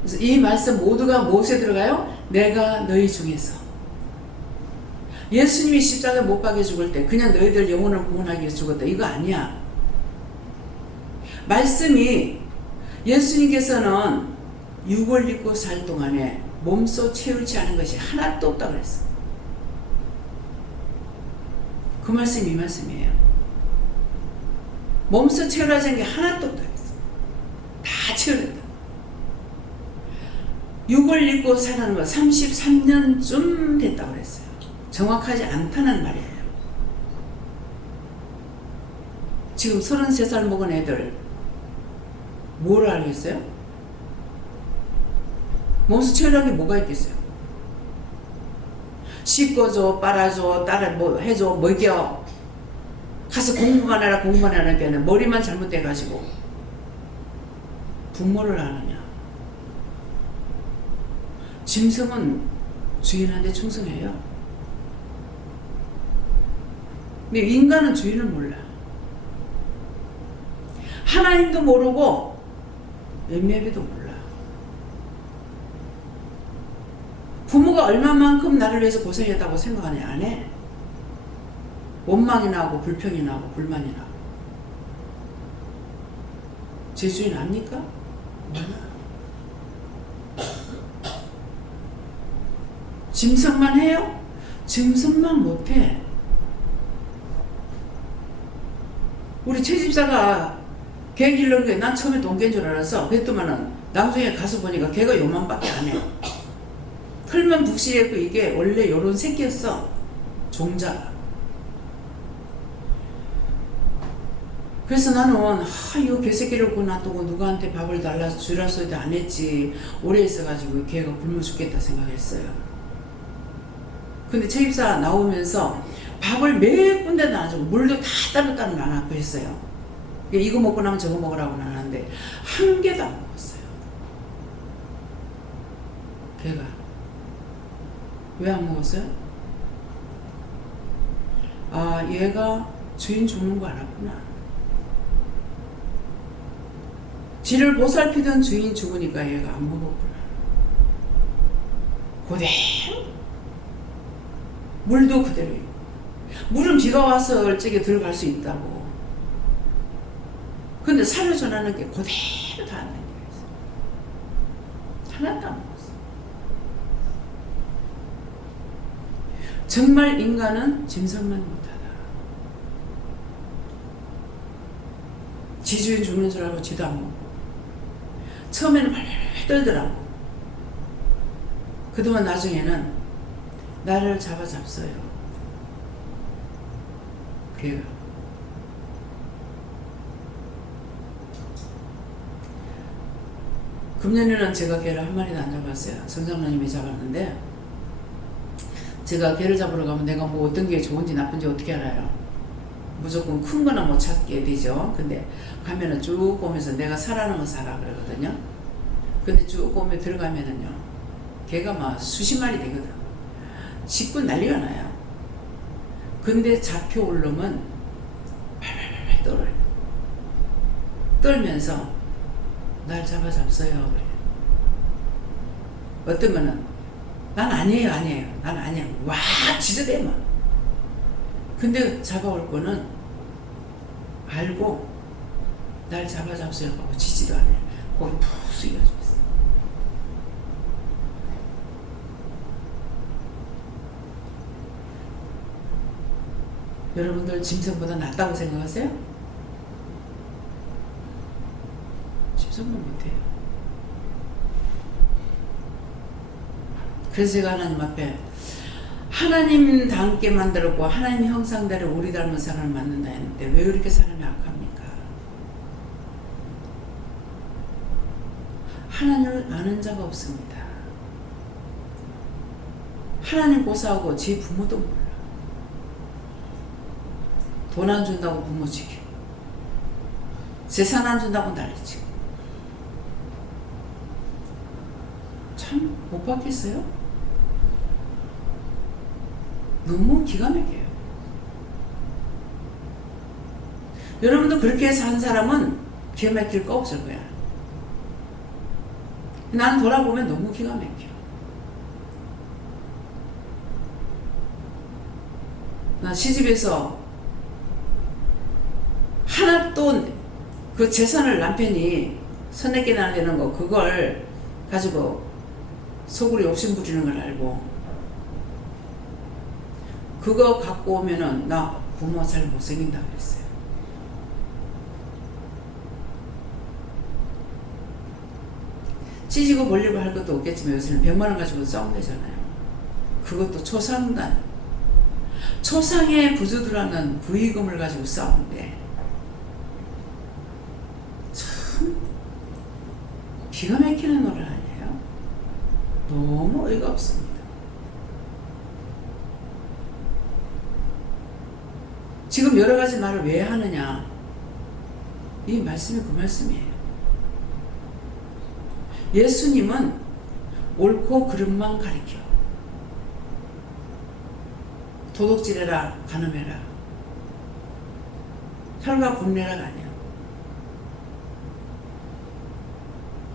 그래서 이 말씀 모두가 무엇에 들어가요? 내가 너희 중에서. 예수님이 십자가에 못 박혀 죽을 때 그냥 너희들 영혼을 구원하기 위해서 죽었다. 이거 아니야. 말씀이 예수님께서는 6월 입고 살 동안에 몸소 채울지 않은 것이 하나도 없다고 그랬어. 그 말씀이 이 말씀이에요. 몸소 채우라지 않은 게 하나도 없다고 그랬어. 다 채우랬다. 6월 입고 사는 거 33년쯤 됐다고 그랬어요. 정확하지 않다는 말이에요. 지금 33살 먹은 애들 뭘 알겠어요? 몸소 채우라는 게 뭐가 있겠어요? 씻어줘, 빨아줘, 따라 뭐 해줘, 먹여. 가서 공부만 해라, 공부만 하니까 머리만 잘못돼가지고 부모를 아느냐. 짐승은 주인한테 충성해요. 근데 인간은 주인을 몰라. 하나님도 모르고 엠매비도 몰라. 부모가 얼마만큼 나를 위해서 고생했다고 생각하냐? 안 해. 원망이 나고 불평이 나고 불만이 나고. 제 주인 압니까? 몰라. 짐승만 해요? 짐승만 못해. 우리 최 집사가 개 기르는 게 난 처음에 동개인 줄 알았어. 그랬더만은 나중에 가서 보니까 개가 요만밖에 안 해. 털만 북실했고 이게 원래 요런 새끼였어. 종자. 그래서 나는 이거 개새끼를 놔두고 누구한테 밥을 달라 주라 소리도 안 했지. 오래 있어가지고 개가 굶어 죽겠다 생각했어요. 근데 최 집사 나오면서 밥을 몇 군데 놔주고 물도 다 따로따로 놔놓고 했어요. 이거 먹고 나면 저거 먹으라고 놔놨는데 한 개도 안 먹었어요. 걔가. 왜 안 먹었어요? 아, 얘가 주인 죽는 거 알았구나. 지를 보살피던 주인 죽으니까 얘가 안 먹었구나. 그대로. 물도 그대로. 물은 비가 와서 얼찍에 들어갈 수 있다고. 근데 살려 전하는 게 그대로 다 안 된다고 했어요. 하나도 안 먹었어. 정말 인간은 짐승만 못하다. 지주인 죽는 줄 알고 지도 안 먹고. 처음에는 발발 떨더라고. 그동안 나중에는 나를 잡았어요. 걔가. 금년에는 제가 개를 한 마리도 안 잡았어요. 성장로님이 잡았는데 제가 개를 잡으러 가면 내가 뭐 어떤 게 좋은지 나쁜지 어떻게 알아요? 무조건 큰 거나 못 찾게 되죠. 근데 가면은 쭉 보면서 내가 사라는 거 사라 그러거든요. 근데 쭉 보면 들어가면은요, 개가 막 수십 마리 되거든. 짖고 난리가 나요. 근데 잡혀올 놈은 발발발발 떨어요. 떨면서 날 잡았어요 그래. 어떤 거는 난 아니에요 난 아니야 와 짖어대면. 근데 잡아올 거는 알고 날 잡았어요 하고 짖지도 않아요. 거기 푹 숙여져 있어. 여러분들 짐승보다 낫다고 생각하세요? 짐승은 못해요. 그래서 제가 하나님 앞에 하나님 닮게 만들었고 하나님 형상대로 우리 닮은 사람을 만든다 했는데 왜 이렇게 사람이 악합니까? 하나님을 아는 자가 없습니다. 하나님 고사하고 제 부모도 몰라. 돈 안 준다고 부모 지켜. 재산 안 준다고 난리치고. 참 못 받겠어요? 너무 기가 막혀요. 여러분도 그렇게 산 사람은 기가 막힐 거 없을 거야. 난 돌아보면 너무 기가 막혀. 나 시집에서 하나도 그 재산을 남편이 선내게 나누는 거 그걸 가지고 속으로 욕심 부리는 걸 알고 그거 갖고 오면은 나 부모 잘 못생긴다 그랬어요. 찢고 벌리고 할 것도 없겠지만 요새는 100만 원 가지고 싸움되잖아요. 그것도 초상단. 초상의 부주들하는 부의금을 가지고 싸우는데 참 기가 막히는 노래 아니에요? 너무 어이가 없습니다. 지금 여러 가지 말을 왜 하느냐? 이 말씀이 그 말씀이에요. 예수님은 옳고 그름만 가리켜. 도둑질해라, 간음해라, 혈과 분내라가 아니야.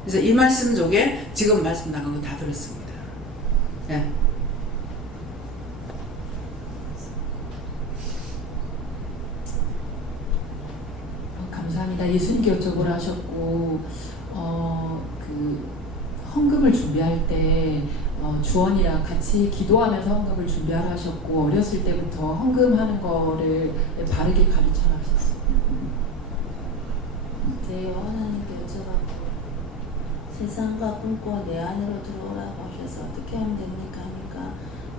그래서 이 말씀 속에 지금 말씀 나간 거 다 들었습니다. 네. 감사합니다. 예수님 기억적으로 하셨고 그 헌금을 준비할 때 주원이랑 같이 기도하면서 헌금을 준비하라 하셨고 어렸을 때부터 헌금하는 거를 바르게 가르쳐 하셨어요. 이제 하나님께 여쭤봤고 세상과 꿈꿔 내 안으로 들어오라고 하셔서 어떻게 하면 됩니까 하니까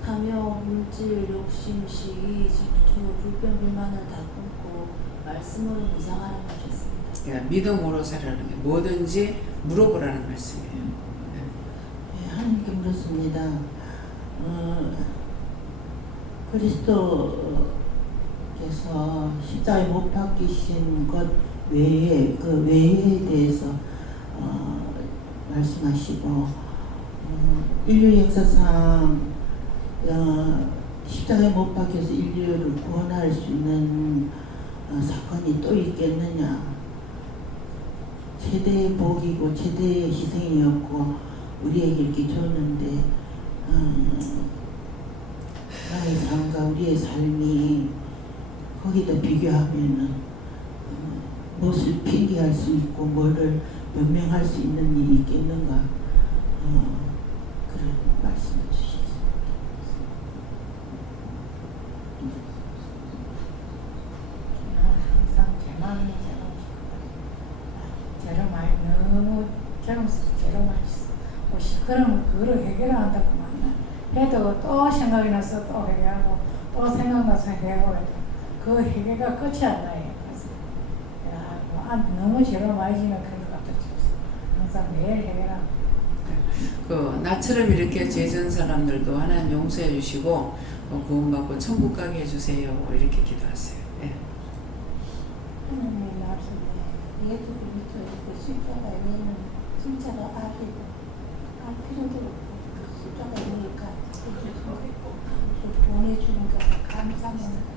탐욕, 물질, 욕심, 시기, 질투, 불평, 불만을 다 끊고 말씀으로 무장하라고 하셨습니다. 그러니까 믿음으로 살아라는 게 뭐든지 물어보라는 말씀이에요. 네, 하나님께 물었습니다. 그리스도께서 십자가에 못 박히신 것 외에 그 외에 대해서 말씀하시고 인류 역사상 십자가에 못 박혀서 인류를 구원할 수 있는 사건이 또 있겠느냐. 최대의 복이고 최대의 희생이었고 우리에게 이렇게 줬는데 나의 삶과 우리의 삶이 거기다 비교하면은 무엇을 핑계할 수 있고 뭐를 변명할 수 있는 일이 있겠는가 그런 말씀을 주셨습니다. 항상 제 마음이 제로 많이 너무 제로 많이 뭐 시끄러운 그거를 해결한다고 만나 해도 또 생각이 나서 또 해결하고 또 생각나서 해결하고 그 해결가 끝이 안 나요. 그래서 야, 너무 제로 많이 지면 그런 것 같았어요. 항상 매일 해결하고 그 나처럼 이렇게 죄진 사람들도 하나님 용서해 주시고 구원받고 천국 가게 해주세요. 이렇게 기도하세요. 예. 하나님의 말씀에 예수 그리스도의 그 십자가에 내는 진짜가 아시고 알 필요도 없고 그 십자가에 내는 가 보내주니까 감사합니다.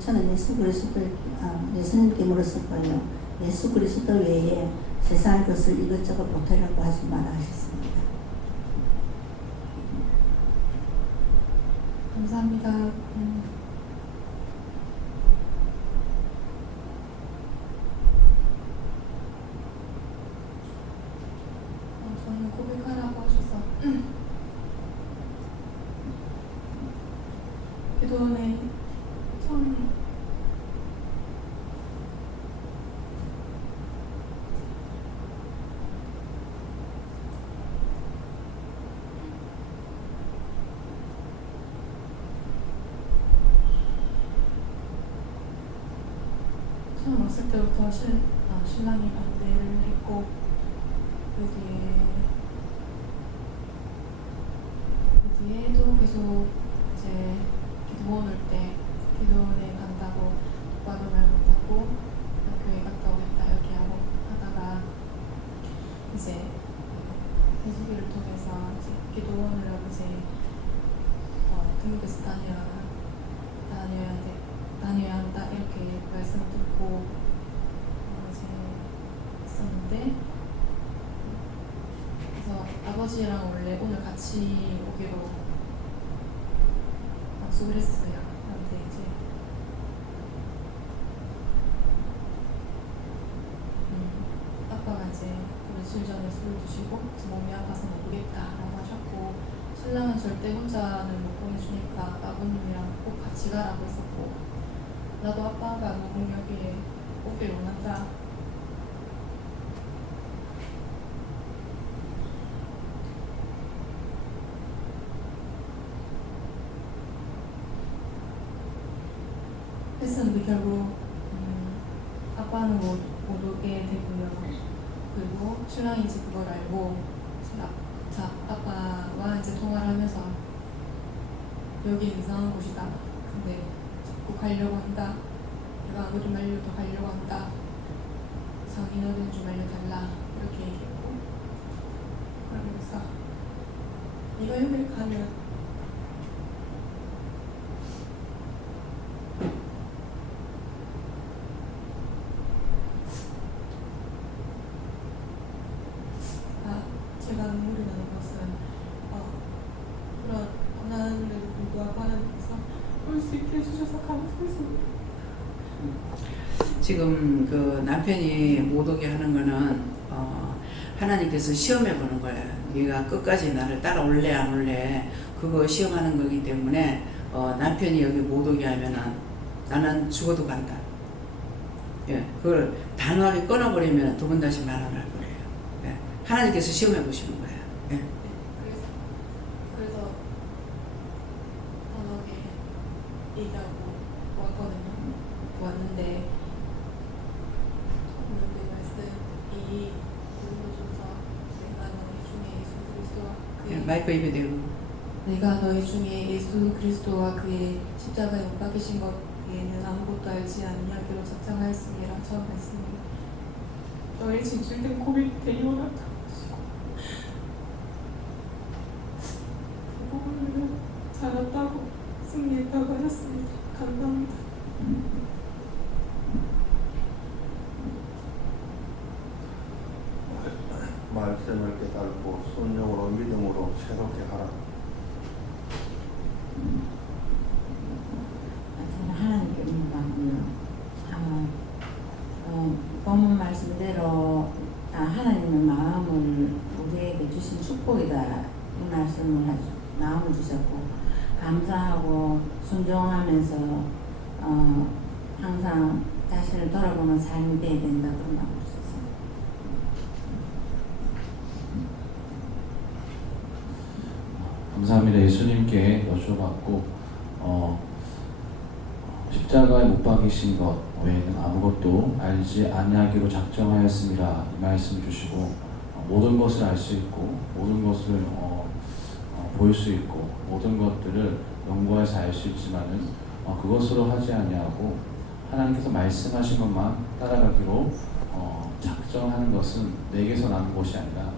저는 예수님께 물었었고요. 예수 그리스도 외에 세상 것을 이것저것 보태라고 하지 마라 하셨습니다. 감사합니다. 저는 고백하라고 하셔서 기도원에 처음 왔을 때부터 신랑이 반대를 했고 그 뒤에도 계속 이제 기도원 올 때 기도원에 간다고 똑바로 말 못하고 교회 갔다 오겠다 이렇게 하고 하다가 이제 해수기를 통해서 이제 기도원을 이제 등록해서 다녀야 한다 이렇게 말씀 듣고 이제 있었는데 그래서 아버지랑 원래 오늘 같이 오기로 약속을 했어요. 그런데 이제 아빠가 이제 며칠 전에 술을 드시고 몸이 아파서 못 오겠다라고 하셨고 신랑은 절대 혼자는 못 보내주니까 아버님이랑 꼭 같이 가라고 했었고 나도 아빠가 무능력에 오길 원한다. 했었는데 결국 아빠는 못 오게 되고요. 그리고 신랑이 이제 그걸 알고 아빠와 이제 통화를 하면서 여기 이상한 곳이다. 근데 자꾸 가려고 한다. 내가 아무리 말려도 가려고 한다. 장인어른 좀 알려달라. 이렇게 얘기했고 그러면서 네가 여기를 가면 제가 눈물이 나는 것은 그런 고난을 불구하고 하나님께서 올 수 있게 해주셔서 감사했습니다. 지금 그 남편이 못 오게 하는 거는 하나님께서 시험해 보는 거야. 네가 끝까지 나를 따라올래 안 올래 그거 시험하는 거기 때문에 남편이 여기 못 오게 하면은 나는 죽어도 간다. 예, 그걸 단호하게 끊어버리면 두 번 다시 말 안 할 거예요. 예, 하나님께서 시험해 보시는 거예요. 예. 그래서 단호하게 얘기하고 왔는데 오늘의 말씀이 보여줘서 내가 너희 중에 예수 그리스도와 예, 마이크 입에 대고 내가 너희 중에 예수 그리스도와 그의 십자가에 못 박히신 것 외에는 아무것도 알지 아니하기로 작정하였음이라 처음 말씀입니다. 너의 진실된 고백이 되기 원한다. 그 부분을 잘한다고 승리했다고 하셨습니다. 감사합니다. 말씀을 깨달고 순종으로 믿음으로 새롭게 하라. 저는 하나님께 믿고요. 본문 말씀대로 하나님의 마음을 우리에게 주신 축복이다 이 말씀을 마음을 주셨고 감사하고 순종하면서 항상 자신을 돌아보는 삶이 되어야 된다 그런 마음을 주셨어요. 감사합니다. 예수님께 여쭤봤고 십자가에 못 박이신 것 외에는 아무것도 알지 아니하기로 작정하였습니다. 이 말씀 주시고 모든 것을 알 수 있고 모든 것을 보일 수 있고 모든 것들을 연구해서 알 수 있지만은 그것으로 하지 아니하고 하나님께서 말씀하신 것만 따라가기로 작정하는 것은 내게서 나는 것이 아니라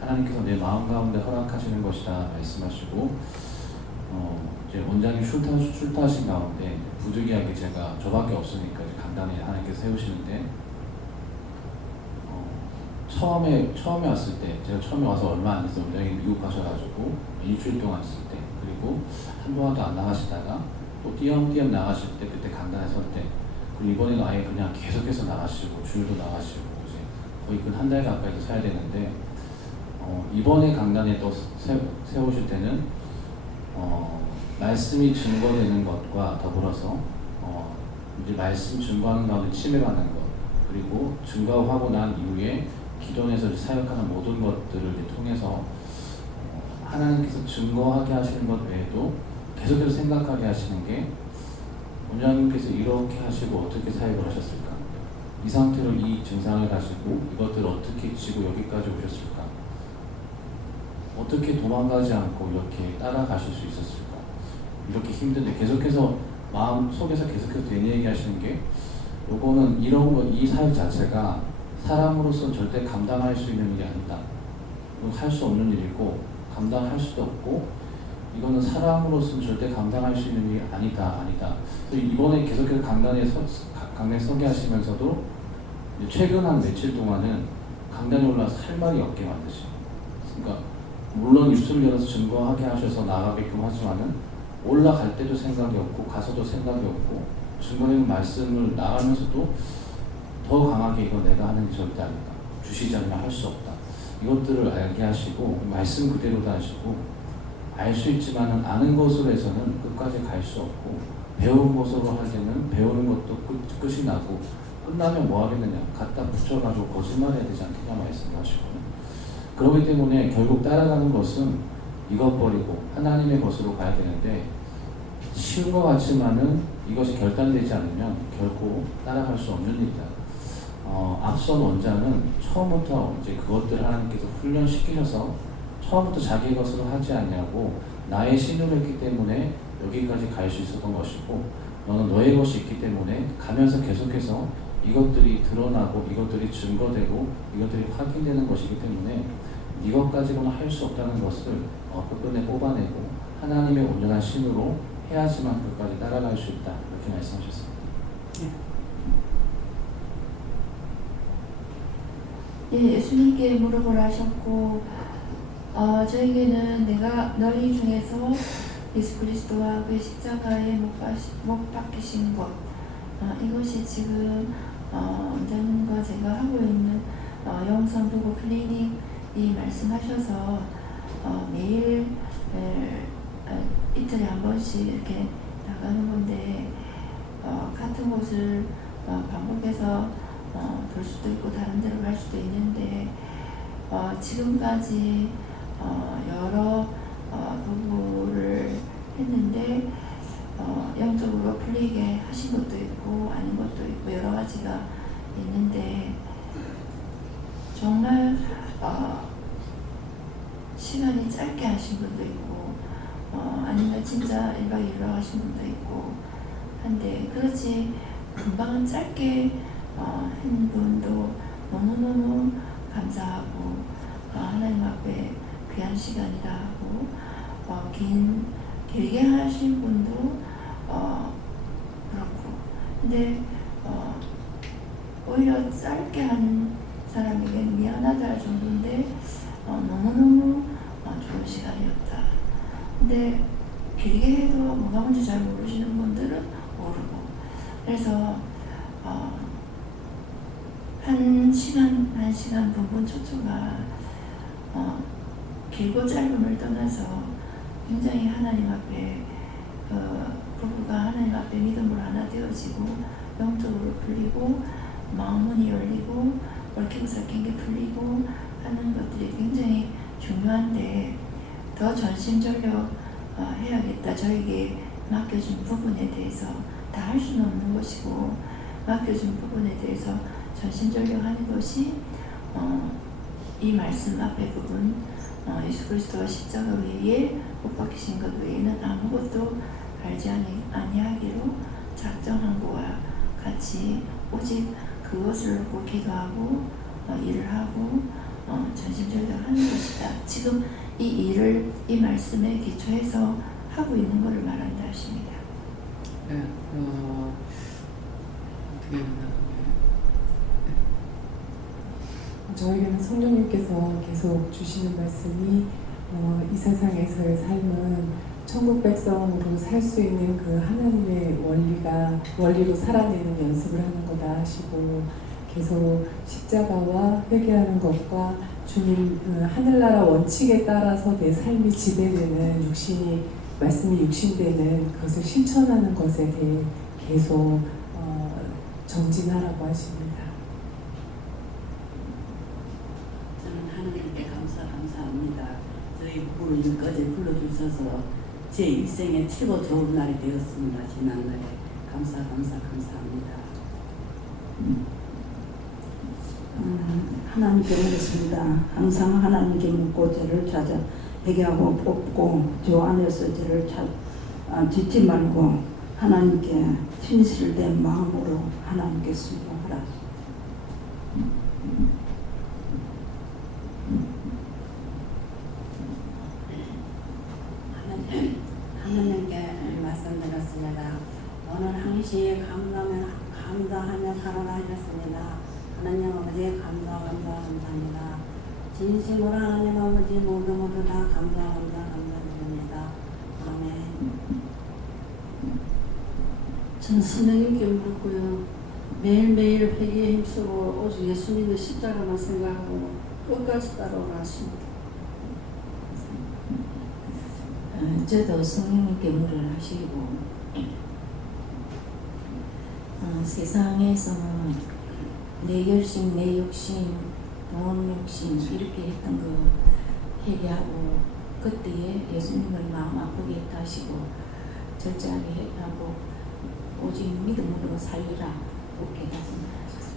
하나님께서 내 마음 가운데 허락하시는 것이다 말씀하시고 이제 원장님 출타하신 가운데 부득이하게 제가 저밖에 없으니까 이제 간단히 하나님께서 세우시는데 처음에 왔을 때 제가 처음에 와서 얼마 안 됐어요. 원장님 미국 가셔가지고 일주일 동안 있을 때 그리고 한동안도 안 나가시다가 또 띄엄띄엄 나가실 때 그때 간단히 설 때 그리고 이번에는 아예 그냥 계속해서 나가시고 주일도 나가시고 이제 거의 한 달 가까이도 서야 되는데 이번에 강단에 또 세우실 때는 말씀이 증거되는 것과 더불어서 이제 말씀 증거하는 가운데 침해받는 것 그리고 증거하고 난 이후에 기도원에서 사역하는 모든 것들을 이제 통해서 하나님께서 증거하게 하시는 것 외에도 계속해서 생각하게 하시는 게 원장님께서 이렇게 하시고 어떻게 사역을 하셨을까? 이 상태로 이 증상을 가지고 이것들을 어떻게 지고 여기까지 오셨을까? 어떻게 도망가지 않고 이렇게 따라가실 수 있었을까? 이렇게 힘든데 계속해서 마음 속에서 계속해서 되는 얘기 하시는 게 요거는 이런 거 이 사역 자체가 사람으로서는 절대 감당할 수 있는 일이 아니다. 할 수 없는 일이고 감당할 수도 없고 이거는 사람으로서는 절대 감당할 수 있는 일이 아니다. 그래서 이번에 계속해서 강단에 서게 하시면서도 최근 한 며칠 동안은 강단에 올라와서 할 말이 없게 만드시고 그러니까 물론 입술을 열어서 증거하게 하셔서 나가게끔 하지만은 올라갈 때도 생각이 없고 가서도 생각이 없고 증거되는 말씀을 나가면서도 더 강하게 이거 내가 하는 게 절대 아니다. 주시지 않으면 할 수 없다. 이것들을 알게 하시고 말씀 그대로도 하시고 알 수 있지만은 아는 것으로 해서는 끝까지 갈 수 없고 배운 것으로 할 때는 배우는 것도 끝이 나고 끝나면 뭐 하겠느냐 갖다 붙여가지고 거짓말해야 되지 않겠냐 말씀하시고 그렇기 때문에 결국 따라가는 것은 이것 버리고 하나님의 것으로 가야 되는데 쉬운 것 같지만은 이것이 결단되지 않으면 결코 따라갈 수 없는 일이다. 앞선 원자는 처음부터 이제 그것들을 하나님께서 훈련시키셔서 처음부터 자기의 것으로 하지 않냐고 나의 신으로 했기 때문에 여기까지 갈 수 있었던 것이고 너는 너의 것이 있기 때문에 가면서 계속해서 이것들이 드러나고 이것들이 증거되고 이것들이 확인되는 것이기 때문에 이것 가지고는 할 수 없다는 것을 끝끝내 뽑아내고 하나님의 온전한 신으로 해야지만 끝까지 따라갈 수 있다 이렇게 말씀하셨습니다. 예, 예수님께 물어보라 하셨고 저에게는 내가 너희 중에서 예수 그리스도와 그의 십자가에 못 박히신 것 이것이 지금 원장님과 제가 하고 있는 영성 부부 클리닉이 말씀하셔서 매일 이틀에 한 번씩 이렇게 나가는 건데 같은 곳을 반복해서 볼 수도 있고 다른 데로 갈 수도 있는데 지금까지 여러 부부를 했는데 영적으로 풀리게 하신 것도 있고 아닌 것도 있고 여러 가지가 있는데 정말 시간이 짧게 하신 분도 있고 아니면 진짜 1박 2일로 하신 분도 있고 한데 그렇지 금방 짧게 한 분도 너무너무 감사하고 하나님 앞에 귀한 시간이다 하고 길게 하신 분도 그렇고 근데 오히려 짧게 한 사람에게는 미안하다 할 정도인데 너무너무 좋은 시간이었다. 근데 길게 해도 뭐가 뭔지 잘 모르시는 분들은 모르고 그래서 한 시간 부분 초초가 길고 짧음을 떠나서 굉장히 하나님 앞에 부부가 하나님 앞에 믿음으로 하나 되어지고 영적으로 풀리고 마음문이 열리고 얽히고 삭힌 게 풀리고 하는 것들이 굉장히 중요한데 더 전심전력 해야겠다. 저에게 맡겨진 부분에 대해서 다 할 수는 없는 것이고 맡겨준 부분에 대해서 전심전력하는 것이 이 말씀 앞에 부분 예수 그리스도가 십자가 외에 못 박히신 것 외에는 아무것도 알지 아니하기로 작정한 것과 같이 오직 그것을 놓고 기도하고 일을 하고 전심전력하는 것이다. 지금 이 일을 이 말씀에 기초해서 하고 있는 것을 말한다 하십니다. 네, 어떻게 한다고요? 저에게는 성령님께서 계속 주시는 말씀이 이 세상에서의 삶은 천국 백성으로 살 수 있는 그 하나님의 원리로 살아내는 연습을 하는 거다 하시고 계속 십자가와 회개하는 것과 주님 하늘나라 원칙에 따라서 내 삶이 지배되는 말씀이 육신되는 그것을 실천하는 것에 대해 계속 정진하라고 하십니다. 저는 하나님께 감사합니다. 저희 부부를 여기까지 불러주셔서 제 일생의 최고 좋은 날이 되었습니다. 지난날에 감사합니다. 하나님께 묻습니다. 항상 하나님께 묻고 죄를 찾아 회개하고 뽑고 주 안에서 죄를 짓지 말고 하나님께 진실된 마음으로 하나님께 순종하라. 하나님께 말씀드렸습니다. 오늘 항시 감사하며 살아가셨습니다. 하나님 아버지 감사합니다. 진심으로 하나님 아버지 모두 다 감사드립니다. 아멘. 전 선생님께 묻고요. 매일매일 회개에 힘쓰고 오직 예수님의 십자가만 생각하고 끝까지 따라오겠습니다. 저도 성령님께 물을 하시고 세상에서는 내 열심, 내 욕심, 돈 욕심 이렇게 했던 거 회개하고 그때에 예수님을 마음 아프게 했다 하시고 절제하게 하고 오직 믿음으로 살리라 그렇게 말씀하셨습니다.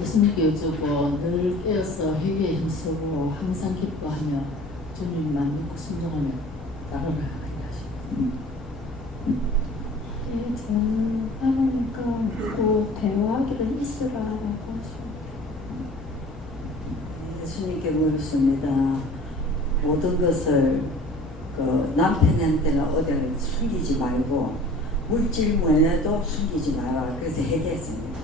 예수님께 여쭈고 늘 깨어서 회개에 힘쓰고 항상 기뻐하며 주님만 믿고 순종하며 따르라 하십니다. 네, 저는 하나님과 믿고 대화하기를 있으라라고 하십니다. 예수님께 물었습니다. 모든 것을 남편한테는 어디를 숨기지 말고 물질 문에도 숨기지 마라. 그래서 회개했습니다.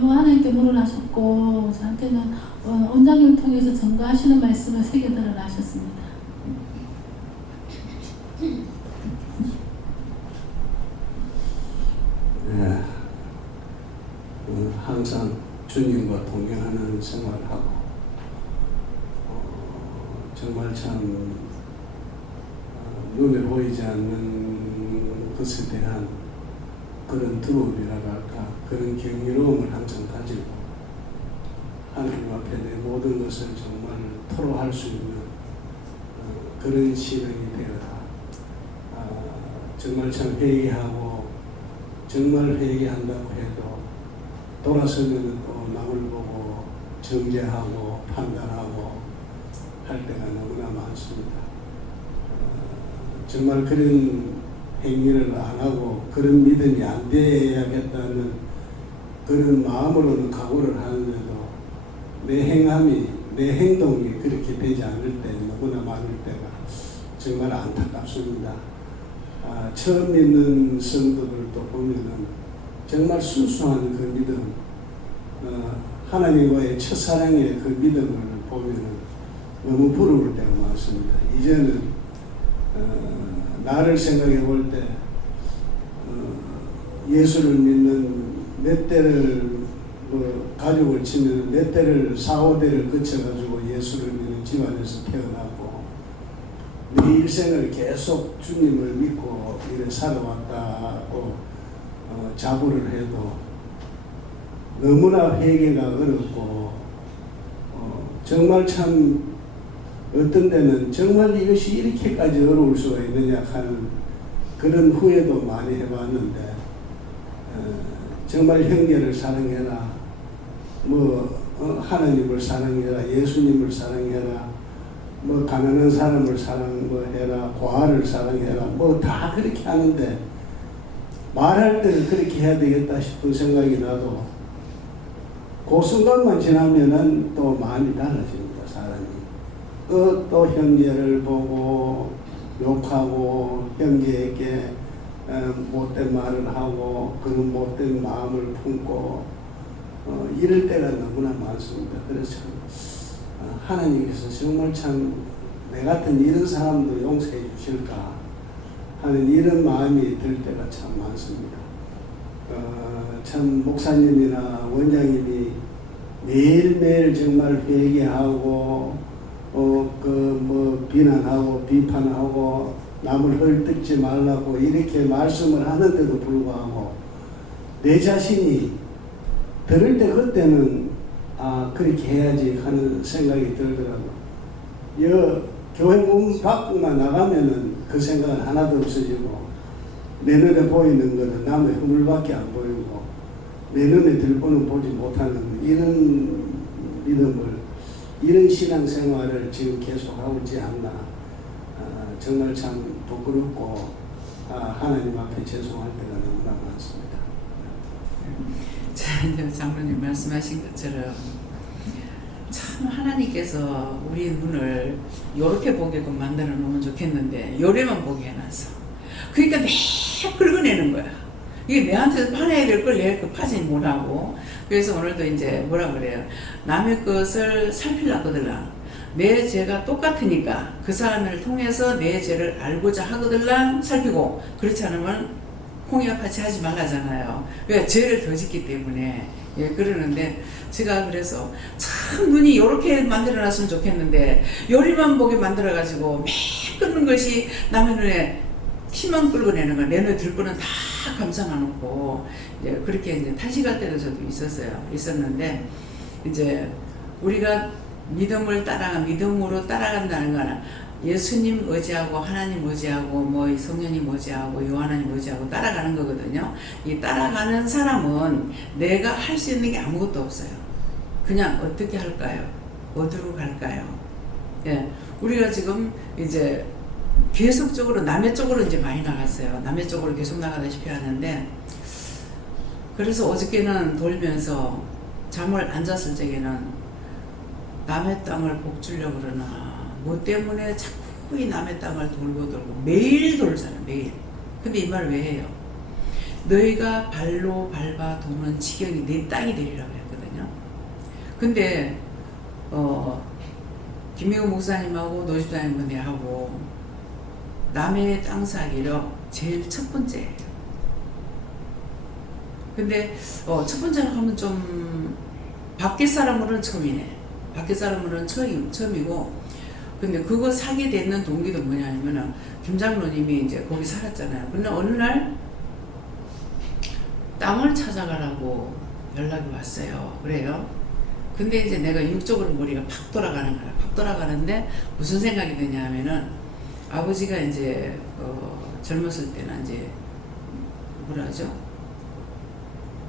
하나님께 물을 하셨고 저한테는 원장님을 통해서 전가하시는 말씀을 새겨들어 하셨습니다. 네, 항상 주님과 동행하는 생활하고 정말 참 눈에 보이지 않는 것에 대한 그런 두려움이라고 할까 그런 경이로움을 항상 가지고 하나님 앞에 내 모든 것을 정말 토로할 수 있는 그런 신앙이 되어라. 정말 참 회개하고 정말 회개한다고 해도 돌아서면 또 남을 보고 정죄하고 판단하고 할 때가 너무나 많습니다. 정말 그런 행위를 안 하고 그런 믿음이 안 돼야겠다는 그런 마음으로는 각오를 하는데도 내 행동이 그렇게 되지 않을 때 너무나 많을 때가 정말 안타깝습니다. 처음 믿는 성도들도 보면은 정말 순수한 그 믿음, 하나님과의 첫사랑의 그 믿음을 보면은 너무 부러울 때가 많습니다. 이제는 나를 생각해 볼 때 예수를 믿는 몇 대를 가족을 치면 몇 대를 4, 5대를 거쳐가지고 예수를 믿는 집안에서 태어나고 내 일생을 계속 주님을 믿고 이래 살아왔다고 자부를 해도 너무나 회개가 어렵고 정말 참 어떤 데는 정말 이것이 이렇게까지 어려울 수가 있느냐 하는 그런 후회도 많이 해봤는데 정말 형제를 사랑해라, 하나님을 사랑해라, 예수님을 사랑해라, 가난한 사람을 사랑해라, 고아를 사랑해라, 다 그렇게 하는데 말할 때는 그렇게 해야 되겠다 싶은 생각이 나도 그 순간만 지나면은 또 마음이 달라집니다. 사람이 또 형제를 보고 욕하고 형제에게 못된 말을 하고 그런 못된 마음을 품고 이럴 때가 너무나 많습니다. 그래서 하나님께서 정말 참 내 같은 이런 사람도 용서해 주실까 하는 이런 마음이 들 때가 참 많습니다. 참 목사님이나 원장님이 매일매일 정말 회개하고 비난하고 비판하고 남을 헐뜯지 말라고 이렇게 말씀을 하는데도 불구하고 내 자신이 들을 때 그때는 그렇게 해야지 하는 생각이 들더라고요. 교회 문 밖만 나가면은 그 생각은 하나도 없어지고 내 눈에 보이는 거는 남의 허물밖에 안 보이고 내 눈에 들고는 보지 못하는 이런 믿음을, 이런 신앙생활을 지금 계속하고 있지 않나. 정말 참 부끄럽고 하나님 앞에 죄송할 때가 너무나 많습니다. 자, 이제 장로님 말씀하신 것처럼 참 하나님께서 우리 눈을 요렇게 보게끔 만들어 놓으면 좋겠는데 요래만 보게 해놨어. 그러니까 매 긁어내는 거야. 이게 내한테서 파내야 될 걸 내가 파지 못하고. 그래서 오늘도 이제 뭐라 그래요? 남의 것을 살피려거들라. 내 죄가 똑같으니까 그 사람을 통해서 내 죄를 알고자 하거들라 살피고, 그렇지 않으면 공의와 같이 하지 말라잖아요. 왜? 죄를 더 짓기 때문에. 예, 그러는데 제가 그래서 참 눈이 이렇게 만들어놨으면 좋겠는데 요리만 보게 만들어가지고 매 끄는 것이 남의 눈에 피만 끌어내는 거, 내 눈에 들 거는 다 감상해놓고 이제 그렇게 이제 탄식할 때도 저도 있었는데 이제 우리가 믿음으로 따라간다는 거는 예수님 의지하고 하나님 의지하고 성령님 의지하고 요하나님 의지하고 따라가는 거거든요. 이 따라가는 사람은 내가 할 수 있는 게 아무것도 없어요. 그냥 어떻게 할까요? 어디로 갈까요? 예, 우리가 지금 이제 계속적으로 남의 쪽으로 이제 많이 나갔어요. 남의 쪽으로 계속 나가다시피 하는데, 그래서 어저께는 돌면서 잠을 안 잤을 적에는 남의 땅을 복주려고 그러나 뭐 때문에 자꾸 이 남의 땅을 돌고 매일 돌잖아, 매일. 근데 이 말 왜 해요? 너희가 발로 밟아 도는 지경이 내 땅이 되리라고 그랬거든요. 근데 김미호 목사님하고 노집사님 내하고 남의 땅 사기로 제일 첫 번째예요. 근데 첫 번째는 하면 좀 밖에 사람으로는 처음이네. 밖에 사람으로는 처음이고, 근데 그거 사게 되는 동기도 뭐냐면은 김장로님이 이제 거기 살았잖아요. 근데 어느 날 땅을 찾아가라고 연락이 왔어요. 그래요. 근데 이제 내가 육적으로 머리가 팍 돌아가는 거야. 팍 돌아가는데 무슨 생각이 드냐 하면은 아버지가 이제 젊었을 때는 이제 뭐라 하죠?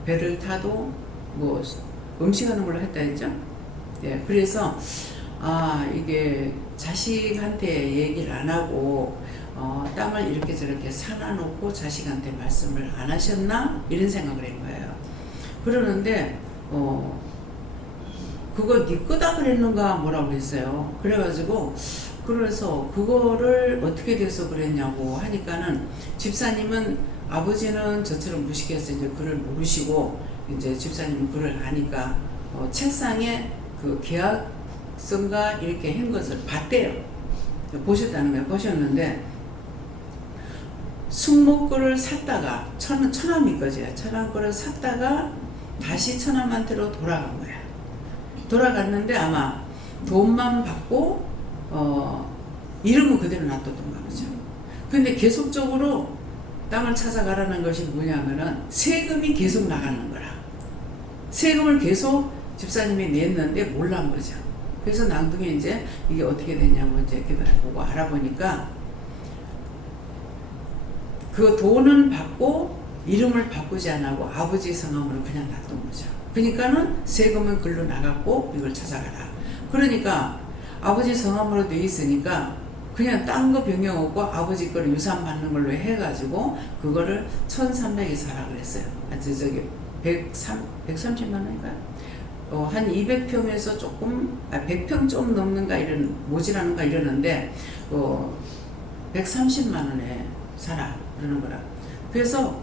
배를 타도 뭐 음식하는 걸로 했다 했죠? 예, 그래서 이게 자식한테 얘기를 안 하고 땅을 이렇게 저렇게 사놔놓고 자식한테 말씀을 안 하셨나? 이런 생각을 한 거예요. 그러는데 그거 네 거다 그랬는가 뭐라고 했어요. 그래가지고 그래서 그거를 어떻게 돼서 그랬냐고 하니까는 집사님은 아버지는 저처럼 무식해서 이제 글을 모르시고 이제 집사님은 글을 아니까 책상에 그 계약서인가 이렇게 한 것을 봤대요. 보셨다는 거예요. 보셨는데 숙목거를 샀다가 천암이 거지. 천암 거를 샀다가 다시 천암한테로 돌아간 거야. 돌아갔는데 아마 돈만 받고 이름은 그대로 놔뒀던가 보죠. 근데 계속적으로 땅을 찾아가라는 것이 뭐냐면은 세금이 계속 나가는 거라. 세금을 계속 집사님이 냈는데 몰란 거죠. 그래서 나중에 이제 이게 어떻게 되냐고 이제 이렇게 보고 알아보니까 그 돈은 받고 이름을 바꾸지 않고 아버지 성함으로 그냥 놔둔 거죠. 그러니까는 세금은 글로 나갔고 이걸 찾아가라. 그러니까 아버지 성함으로 돼 있으니까 그냥 딴 거 변경 없고 아버지 거를 유산 받는 걸로 해가지고 그거를 1,300에 사라 그랬어요. 저기 130만 원인가요? 한 200평에서 조금 100평 좀 넘는가 이런 모자라는가 이러는데 130만 원에 사라 그러는 거라. 그래서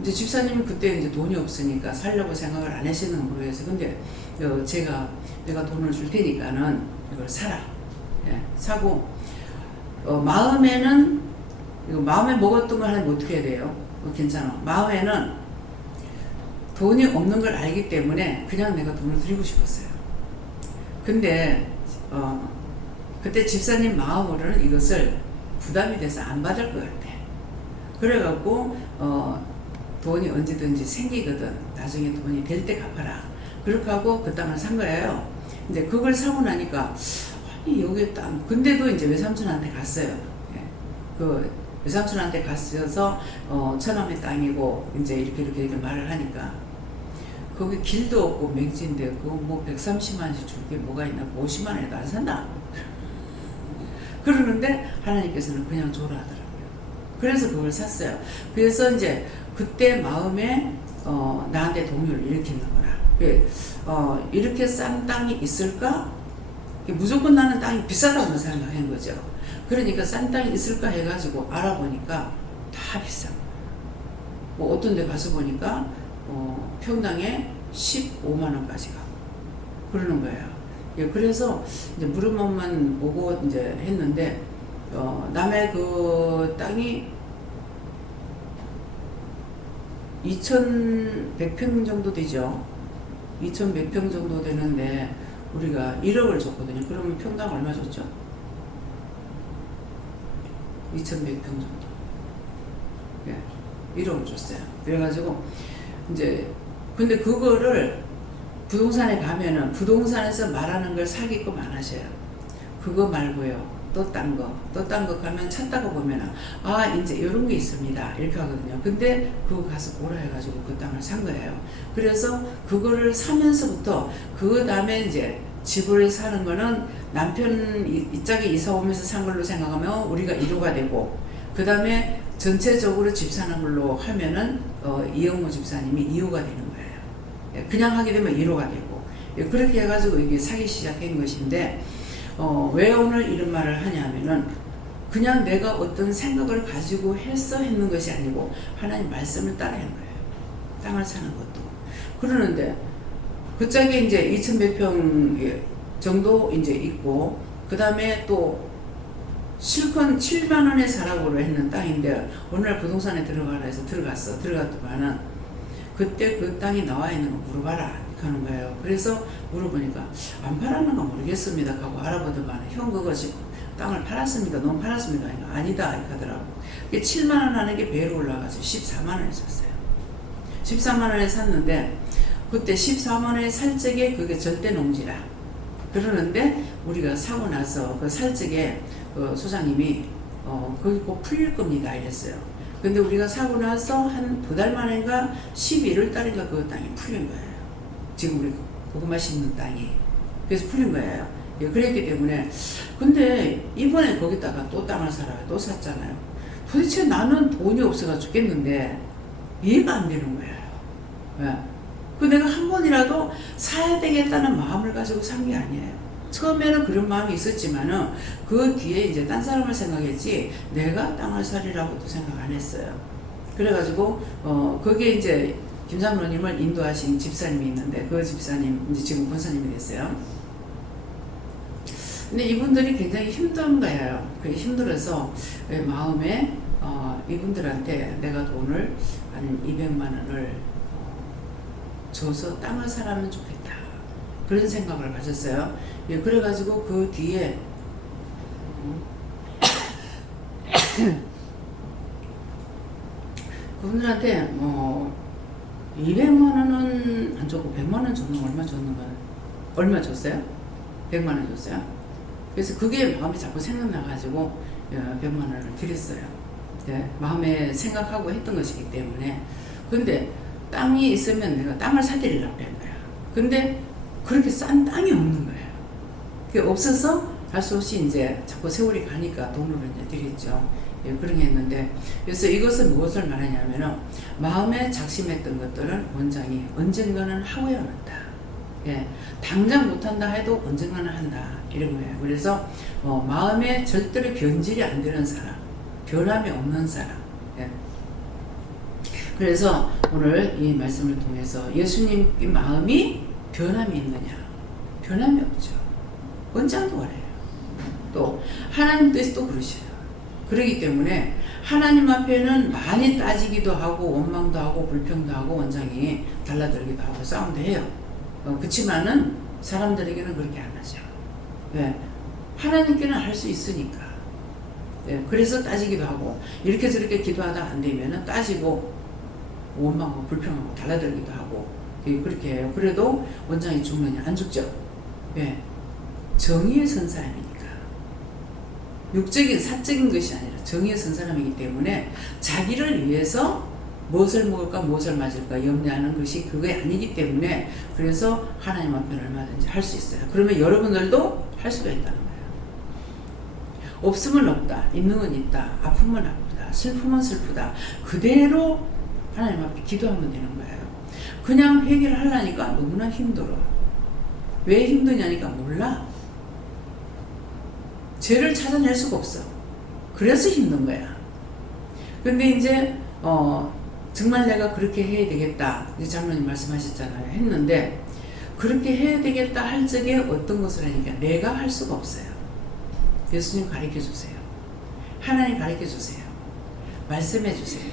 이제 집사님은 그때 이제 돈이 없으니까 살려고 생각을 안 하시는 모르겠어요. 근데 내가 돈을 줄 테니까는 이걸 사라. 예, 사고 마음에는 마음에 먹었던 걸 하면 어떻게 해야 돼요? 괜찮아. 마음에는 돈이 없는 걸 알기 때문에 그냥 내가 돈을 드리고 싶었어요. 근데 그때 집사님 마음으로는 이것을 부담이 돼서 안 받을 것 같아. 그래갖고 돈이 언제든지 생기거든. 나중에 돈이 될 때 갚아라. 그렇게 하고 그 땅을 산 거예요. 근데 그걸 사고 나니까 아니 여기 땅 근데도 이제 외삼촌한테 갔어요. 예. 그 외삼촌한테 갔어서 처남의 땅이고 이제 이렇게 말을 하니까 거기 길도 없고 맹지인데 그거 뭐 130만 원씩 줄 게 뭐가 있나 50만 원에도 안 산다. 그러는데 하나님께서는 그냥 줘라 하더라고요. 그래서 그걸 샀어요. 그래서 이제 그때 마음에 나한테 동요를 일으키는 거라. 이렇게 싼 땅이 있을까? 무조건 나는 땅이 비싸다고 생각한 거죠. 그러니까 싼 땅이 있을까 해가지고 알아보니까 다 비싼 거야. 뭐 어떤 데 가서 보니까 평당에 15만 원까지 가고 그러는 거예요. 예, 그래서 이제 물음만 보고 이제 했는데 남의 그 땅이 2,100평 정도 되죠. 2,100평 정도 되는데 우리가 1억을 줬거든요. 그러면 평당 얼마 줬죠? 2,100평 정도. 예, 1억을 줬어요. 그래가지고 이제 근데 그거를 부동산에 가면은 부동산에서 말하는 걸 사기끔 안 하셔요. 그거 말고요. 또 딴 거 가면 찾다가 보면은 이제 이런 게 있습니다. 이렇게 하거든요. 근데 그거 가서 보라 해가지고 그 땅을 산 거예요. 그래서 그거를 사면서부터 그 다음에 이제 집을 사는 거는 남편 이 짝에 이사 오면서 산 걸로 생각하면 우리가 1호가 되고 그 다음에 전체적으로 집 사는 걸로 하면은 이영모 집사님이 2호가 되는 거예요. 그냥 하게 되면 1호가 되고 그렇게 해가지고 이게 사기 시작한 것인데 왜 오늘 이런 말을 하냐면은 그냥 내가 어떤 생각을 가지고 했는 것이 아니고 하나님 말씀을 따라 한 거예요. 땅을 사는 것도. 그러는데 그 짝에 이제 2,100평 정도 이제 있고 그 다음에 또 실컷 7만 원에 사라고 했는 땅인데 어느 날 부동산에 들어가라 해서 들어갔더만은 그때 그 땅이 나와 있는 거 물어봐라 하는 거예요. 그래서 물어보니까 안 팔았는가 모르겠습니다 하고 알아보더만 형 그거 지금 땅을 팔았습니다. 너무 팔았습니다. 아니다 이렇게 하더라고. 7만 원 하는 게 배로 올라가서 14만 원에 샀어요. 14만 원에 샀는데 그때 14만 원에 살 적에 그게 절대 농지라 그러는데 우리가 사고 나서 그 살 적에 소장님이 거기 곧 풀릴 겁니다 이랬어요. 근데 우리가 사고 나서 한 2달 만인가 11월 달인가 그 땅이 풀린 거예요. 지금 우리 고구마 심는 땅이. 그래서 풀린 거예요. 예, 그랬기 때문에 근데 이번에 거기다가 또 땅을 사라 또 샀잖아요. 도대체 나는 돈이 없어가 죽겠는데 이해가 안 되는 거예요. 예. 그 내가 한 번이라도 사야 되겠다는 마음을 가지고 산 게 아니에요. 처음에는 그런 마음이 있었지만은 그 뒤에 이제 딴 사람을 생각했지 내가 땅을 사리라고도 생각 안 했어요. 그래가지고 거기에 이제 김삼로님을 인도하신 집사님이 있는데 그 집사님 이제 지금 권사님이 됐어요. 근데 이분들이 굉장히 힘든 거예요. 그게 힘들어서 마음에 이분들한테 내가 돈을 한 200만 원을 줘서 땅을 사라면 좋겠다. 그런 생각을 가졌어요. 예, 그래가지고 그 뒤에 그분들한테 200만 원은 안 줬고 100만 원 줬는 거 얼마 줬는가 얼마 줬어요? 100만 원 줬어요. 그래서 그게 마음이 자꾸 생각나가지고 100만 원을 드렸어요. 네, 마음에 생각하고 했던 것이기 때문에. 근데 땅이 있으면 내가 땅을 사드리려고 한 거야. 근데 그렇게 싼 땅이 없는 거예요. 그게 없어서 할 수 없이 이제 자꾸 세월이 가니까 돈으로 이제 드렸죠. 예, 그런 게 있는데, 그래서 이것은 무엇을 말하냐면은 마음에 작심했던 것들은 원장이 언젠가는 하고야 한다. 예, 당장 못한다 해도 언젠가는 한다. 이런 거예요. 그래서 마음에 절대로 변질이 안 되는 사람, 변함이 없는 사람. 예. 그래서 오늘 이 말씀을 통해서 예수님 마음이 변함이 있느냐? 변함이 없죠. 원장도 그래요. 또 하나님 뜻도 그러셔요. 그렇기 때문에 하나님 앞에는 많이 따지기도 하고 원망도 하고 불평도 하고 원장이 달라들기도 하고 싸움도 해요. 그렇지만은 사람들에게는 그렇게 안 하죠. 왜? 하나님께는 할 수 있으니까. 네, 그래서 따지기도 하고 이렇게 저렇게 기도하다 안 되면은 따지고 원망하고 불평하고 달라들기도 하고 그렇게 해요. 그래도 원장이 죽느냐? 안 죽죠. 왜? 정의에 선 사람이니까. 육적인 사적인 것이 아니라 정의에 선 사람이기 때문에 자기를 위해서 무엇을 먹을까 무엇을 맞을까 염려하는 것이 그게 아니기 때문에 그래서 하나님 앞에는 얼마든지 할 수 있어요. 그러면 여러분들도 할 수가 있다는 거예요. 없으면 없다, 있는 건 있다, 아프면 아프다, 슬프면 슬프다, 그대로 하나님 앞에 기도하면 되는 거예요. 그냥 회개를 하려니까 너무나 힘들어. 왜 힘드냐니까 몰라. 죄를 찾아낼 수가 없어. 그래서 힘든 거야. 근데 이제 정말 내가 그렇게 해야 되겠다. 이제 장로님 말씀하셨잖아요. 했는데 그렇게 해야 되겠다 할 적에 어떤 것을 하니까 내가 할 수가 없어요. 예수님 가르쳐 주세요. 하나님 가르쳐 주세요. 말씀해 주세요.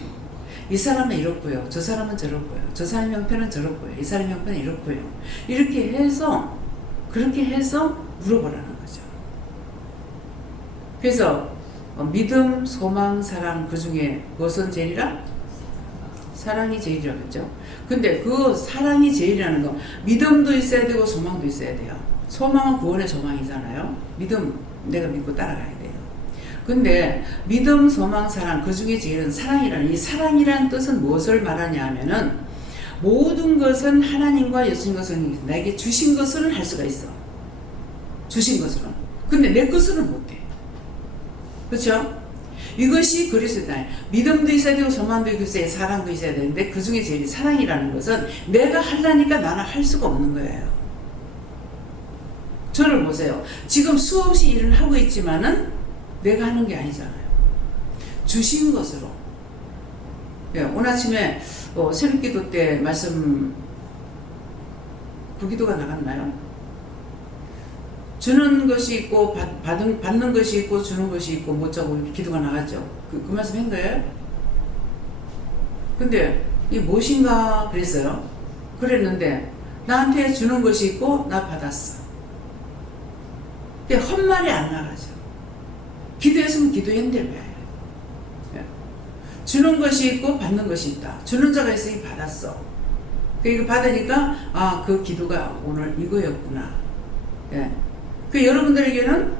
이 사람은 이렇고요. 저 사람은 저렇고요. 저 사람 형편은 저렇고요. 이 사람 형편은 이렇고요. 이렇게 해서 그렇게 해서 물어보라는 거죠. 그래서 믿음, 소망, 사랑 그 중에 무엇은 제일이라? 사랑이 제일이라고 했죠. 근데 그 사랑이 제일이라는 거 믿음도 있어야 되고 소망도 있어야 돼요. 소망은 구원의 소망이잖아요. 믿음 내가 믿고 따라가야 돼요. 근데 믿음, 소망, 사랑 그 중에 제일은 사랑이라는 이 사랑이라는 뜻은 무엇을 말하냐 하면은 모든 것은 하나님과 예수님 것은 나에게 주신 것은 할 수가 있어. 주신 것으로는. 근데 내 것으로는 못해. 그렇죠? 이것이 그리스도다. 믿음도 있어야 되고 소망도 있어야 되고 사랑도 있어야 되는데 그 중에 제일 사랑이라는 것은 내가 하려니까 나는 할 수가 없는 거예요. 저를 보세요. 지금 수없이 일을 하고 있지만은 내가 하는 게 아니잖아요. 주신 것으로. 예, 오늘 아침에 새벽기도 때 말씀 불기도가 나갔나요? 주는 것이 있고 받는 것이 있고 주는 것이 있고 못자고 이렇게 기도가 나갔죠. 그 말씀 한 거예요? 근데 이게 무엇인가 그랬어요. 그랬는데 나한테 주는 것이 있고 나 받았어. 근데 헛말이 안 나가죠. 기도했으면 기도했는데 왜? 주는 것이 있고 받는 것이 있다. 주는 자가 있으니 받았어. 이거 받으니까 그 기도가 오늘 이거였구나. 예. 그 여러분들에게는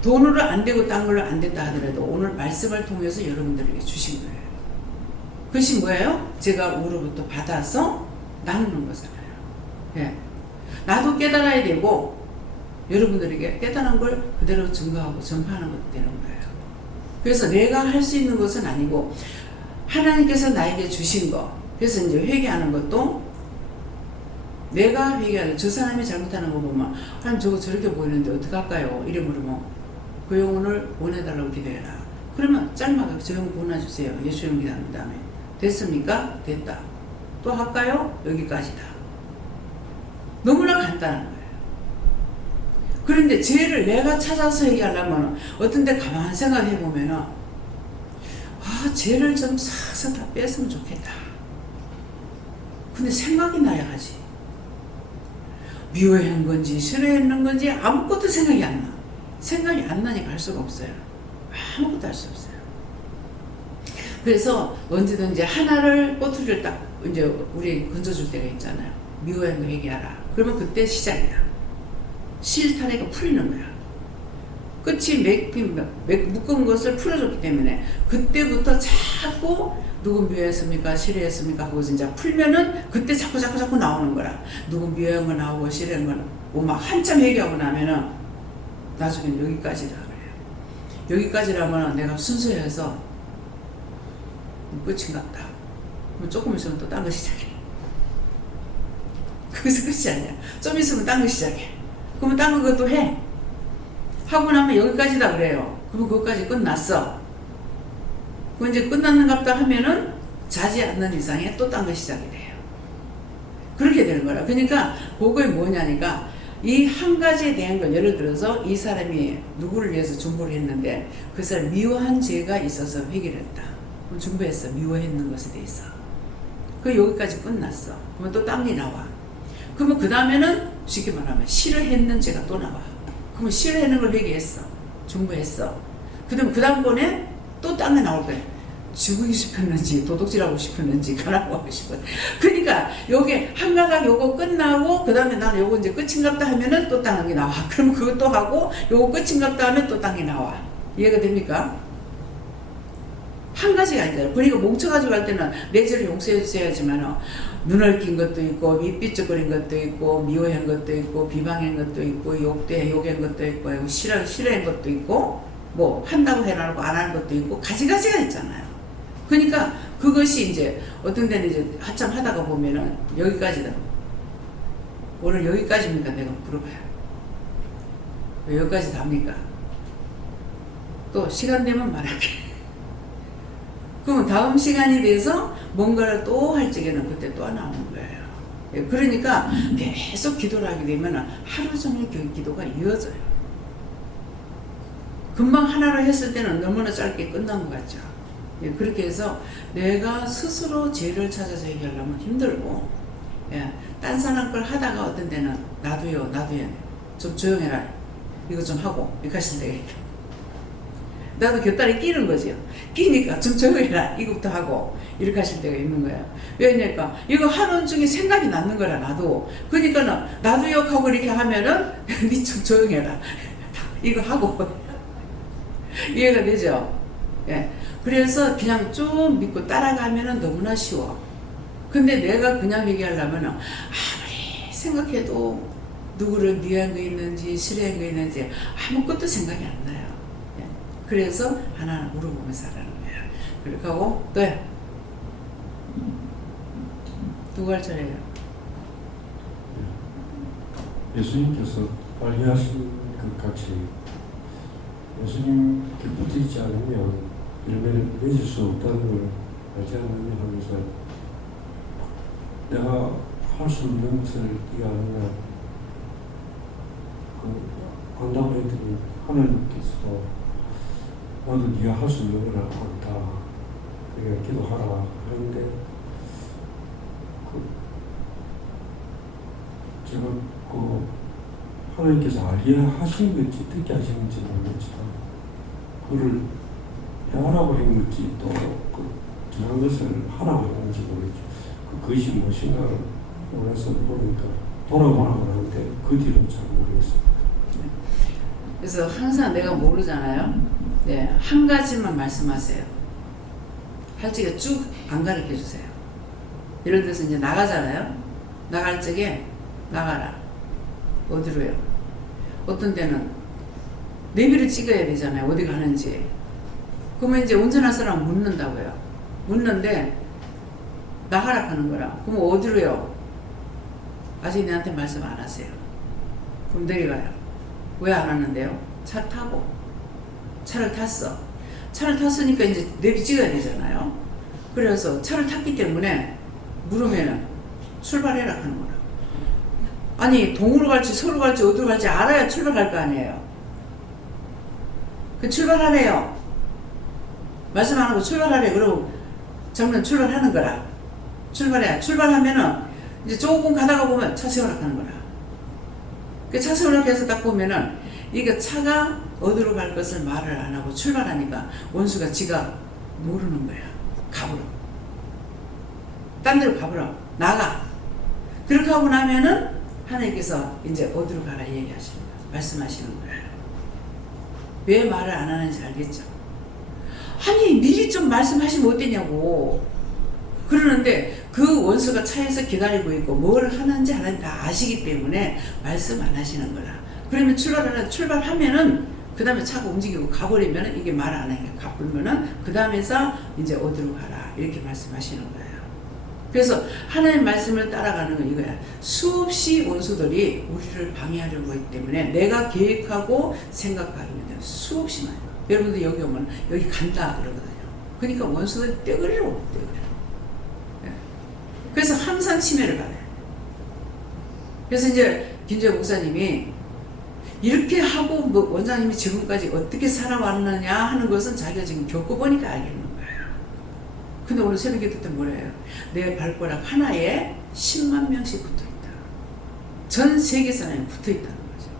돈으로 안 되고 딴 걸로 안 됐다 하더라도 오늘 말씀을 통해서 여러분들에게 주신 거예요. 그것이 뭐예요? 제가 우로부터 받아서 나누는 거잖아요. 예. 나도 깨달아야 되고 여러분들에게 깨달은 걸 그대로 증거하고 전파하는 것도 되는 거예요. 그래서 내가 할 수 있는 것은 아니고 하나님께서 나에게 주신 거. 그래서 이제 회개하는 것도 내가 회개하는 저 사람이 잘못하는 거 보면 하나님 저거 저렇게 보이는데 어떡할까요? 이래 물으면 그 영혼을 보내달라고 기도해라. 그러면 짤막하게 저 영혼 보내주세요. 예수 이름 기도한 다음에 됐습니까? 됐다. 또 할까요? 여기까지다. 너무나 간단한 거예요. 그런데 죄를 내가 찾아서 얘기하려면 어떤 데 가만히 생각해 보면은 죄를 좀 싹싹 다 뺐으면 좋겠다. 근데 생각이 나야 하지. 미워한 건지 싫어했는 건지 아무것도 생각이 안 나. 생각이 안 나니까 할 수가 없어요. 아무것도 할 수 없어요. 그래서 언제든지 하나를 꼬투리를 딱 이제 우리 건져줄 때가 있잖아요. 미워한 거 얘기하라. 그러면 그때 시작이야. 실타래가 풀리는 거야. 끝이 묶은 것을 풀어줬기 때문에 그때부터 자꾸 누구 묘했습니까? 실해했습니까? 하고 이제 풀면은 그때 자꾸 나오는 거라. 누구 묘한 거 나오고 실해한 거 나오고 막 한참 얘기하고 나면은 나중엔 여기까지다 그래요. 여기까지라면 내가 순수해서 끝인갑다. 그럼 조금 있으면 또 딴 거 시작해. 거기서 끝이 아니야. 좀 있으면 딴 거 시작해. 그러면 딴 것도 해. 하고 나면 여기까지다 그래요. 그러면 그것까지 끝났어. 그 이제 끝났는갑다 하면은 자지 않는 이상에 또 딴 거 시작이 돼요. 그렇게 되는 거라. 그러니까 그거에 뭐냐니까 이 한 가지에 대한 걸 예를 들어서 이 사람이 누구를 위해서 중보를 했는데 그 사람 미워한 죄가 있어서 회개를 했다. 그럼 중보했어. 미워했는 것에 대해서. 그 여기까지 끝났어. 그러면 또 딴 게 나와. 그러면 그 다음에는 쉽게 말하면 싫어했는 죄가 또 나와. 그러면 싫어하는 걸 회개했어. 중보했어. 그 다음 번에 또 딴 게 나올 거야. 죽이고 싶었는지 도둑질하고 싶었는지 가라고 하고 싶었는지. 그러니까 요게 한 가닥 요거 끝나고 그 다음에 나는 요거 이제 끝인갑다 하면은 또 딴 게 나와. 그럼 그것도 하고 요거 끝인갑다 하면 또 딴 게 나와. 이해가 됩니까? 한 가지가 아니잖아요. 그러니까 뭉쳐가지고 할 때는 내 죄를 용서해 주셔야지만 눈을 낀 것도 있고 밑비쩍거린 것도 있고 미워한 것도 있고 비방한 것도 있고 욕한 것도 있고 싫어한 것도 있고 뭐 한다고 해놓고 안 하는 것도 있고 가지가지가 있잖아요. 그러니까 그것이 이제 어떤 데는 이제 한참 하다가 보면은 여기까지다. 오늘 여기까지입니까? 내가 물어봐요. 왜 여기까지 답니까? 또 시간 되면 말할게. 그러면 다음 시간이 돼서 뭔가를 또 할 적에는 그때 또 나오는 거예요. 그러니까 계속 기도를 하게 되면 하루 종일 기도가 이어져요. 금방 하나로 했을 때는 너무나 짧게 끝난 것 같죠. 그렇게 해서 내가 스스로 죄를 찾아서 해결하려면 힘들고, 딴 사람 걸 하다가 어떤 데는 나도요 좀 조용해라 이거 좀 하고 이렇게 하시면 되겠다. 나도 곁다리 끼는 거죠. 끼니까 좀 조용해라 이것부터 하고 이렇게 하실 때가 있는 거예요. 왜냐니까 이거 하는 중에 생각이 나는 거라 나도. 그러니까는 나도 욕하고 이렇게 하면은 니 좀 조용해라 이거 하고 이해가 되죠? 예. 그래서 그냥 쭉 믿고 따라가면은 너무나 쉬워. 근데 내가 그냥 얘기하려면은 아무리 생각해도 누구를 미워한 거 있는지 싫어한 거 있는지 아무것도 생각이 안 나요. 예. 그래서 하나하나 물어보면서 하라는 거야. 그렇게 하고 또요. 누가 할 차례예요? 예수님께서 관리하신 것 같이 예수님 곁에 있지 않으면 열매를 맺을 수 없다는 걸 알지 않느냐 하면서 내가 할 수 없는 것을 네가 아느냐 한다고 했더니 하나님께서 나도 네가 할 수 있는 걸 안다. 그러니까 기도하라 하는데 제가 하나님께서 알게 하신 건지 어떻게 하시는지 모르겠지만 그를 해하라고 한 건지 또 기한 것을 하라고 했는지 모르겠죠. 그것이 무엇인가 몰라서 보니까 돌아보라고 하는데 그 뒤로 잘 모르겠어요. 그래서 항상 내가 모르잖아요. 네, 한 가지만 말씀하세요. 할 적에 쭉 안 가르쳐 주세요. 예를 들어서 이제 나가잖아요. 나갈 적에 나가라. 어디로요? 어떤 데는 내비를 찍어야 되잖아요. 어디 가는지. 그러면 이제 운전할 사람 묻는다고요. 묻는데 나가라 하는 거라. 그럼 어디로요? 아직 내한테 말씀 안 하세요. 그럼 내려가요. 왜 안 하는데요? 차 타고. 차를 탔어. 차를 탔으니까 이제 내비 찍어야 되잖아요. 그래서 차를 탔기 때문에 물으면은 출발해라 하는 거라. 아니 동으로 갈지 서로 갈지 어디로 갈지 알아야 출발할 거 아니에요. 그 출발하래요. 말씀 안 하고 출발하래. 그러고 장면 출발하는 거라. 출발해. 출발하면은 이제 조금 가다가 보면 차 세워라 하는 거라. 그 차 세우라고 해서 딱 보면은 이게 차가 어디로 갈 것을 말을 안 하고 출발하니까 원수가 지가 모르는 거야. 가보라. 딴 데로 가보라. 나가. 그렇게 하고 나면은 하나님께서 이제 어디로 가라 얘기하시는 거예요. 말씀하시는 거예요. 왜 말을 안 하는지 알겠죠? 아니 미리 좀 말씀하시면 어땠냐고 그러는데 그 원수가 차에서 기다리고 있고 뭘 하는지 하나님 다 아시기 때문에 말씀 안 하시는 거라. 그러면 출발하면은 그 다음에 차가 움직이고 가버리면은 이게 말 안 하니까 가버리면은 그 다음에서 이제 어디로 가라 이렇게 말씀하시는 거예요. 그래서 하나님 말씀을 따라가는 건 이거야. 수없이 원수들이 우리를 방해하려고 하기 때문에 내가 계획하고 생각하기는 수없이 많아요. 여러분들 여기 오면 여기 간다 그러거든요. 그러니까 원수들이 떼거리로 그래서 항상 침해를 받아요. 그래서 이제 김재호 목사님이 이렇게 하고 뭐 원장님이 지금까지 어떻게 살아왔느냐 하는 것은 자기가 지금 겪어보니까 알겠는 거예요. 근데 오늘 새벽 기도 때 뭐래요? 내 발가락 하나에 10만 명씩 붙어있다. 전 세계 사람이 붙어있다는 거죠.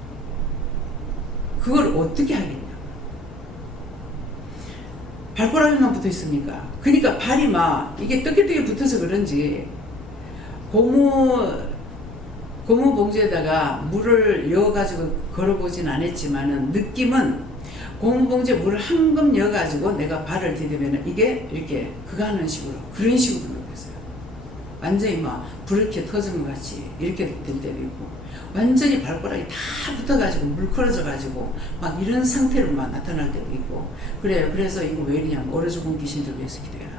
그걸 어떻게 하겠냐. 발가락에만 붙어있으니까. 그러니까 발이 막 이게 뜨개뜨개 붙어서 그런지 고무 봉지에다가 물을 넣어가지고 걸어보진 않았지만은 느낌은 고무 봉지에 물을 한 금 넣어가지고 내가 발을 디디면 이게 이렇게 그거 하는 식으로 그런 식으로 느꼈어요. 완전히 막 불이렇게 터진 것 같이 이렇게 될 때도 있고 완전히 발가락이 다 붙어가지고 물컬어져가지고 막 이런 상태로 막 나타날 때도 있고 그래요. 그래서 이거 왜 이러냐면 얼어 죽은 귀신들 위해서 기도해라.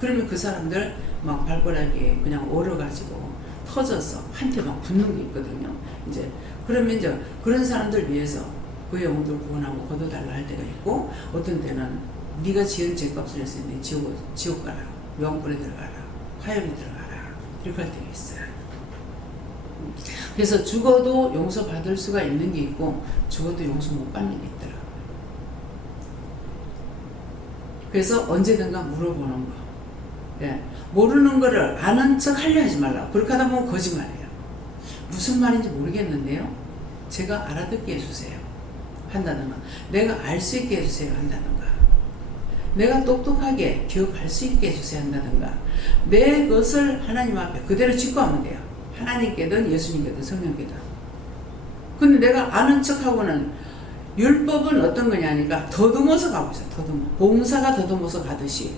그러면 그 사람들 막 발가락이 그냥 얼어가지고 터져서 한테 막 붙는 게 있거든요. 이제 그러면 이제 그런 사람들 위해서 그 영혼들 구원하고 거둬달라 할 때가 있고 어떤 때는 네가 지은 죄값을 했으니 지옥 가라, 영불에 들어가라, 화염에 들어가라 이렇게 할 때가 있어요. 그래서 죽어도 용서받을 수가 있는 게 있고 죽어도 용서 못 받는 게 있더라고요. 그래서 언제든가 물어보는 거. 예, 모르는 거를 아는 척 하려 하지 말라. 그렇게 하다 보면 거짓말이에요. 무슨 말인지 모르겠는데요. 제가 알아듣게 해주세요. 한다든가. 내가 알 수 있게 해주세요. 한다든가. 내가 똑똑하게 기억할 수 있게 해주세요. 한다든가. 내 것을 하나님 앞에 그대로 짓고 하면 돼요. 하나님께든 예수님께든 성령께든. 근데 내가 아는 척하고는 율법은 어떤 거냐니까 더듬어서 가고 있어요. 봉사가 더듬어서 가듯이.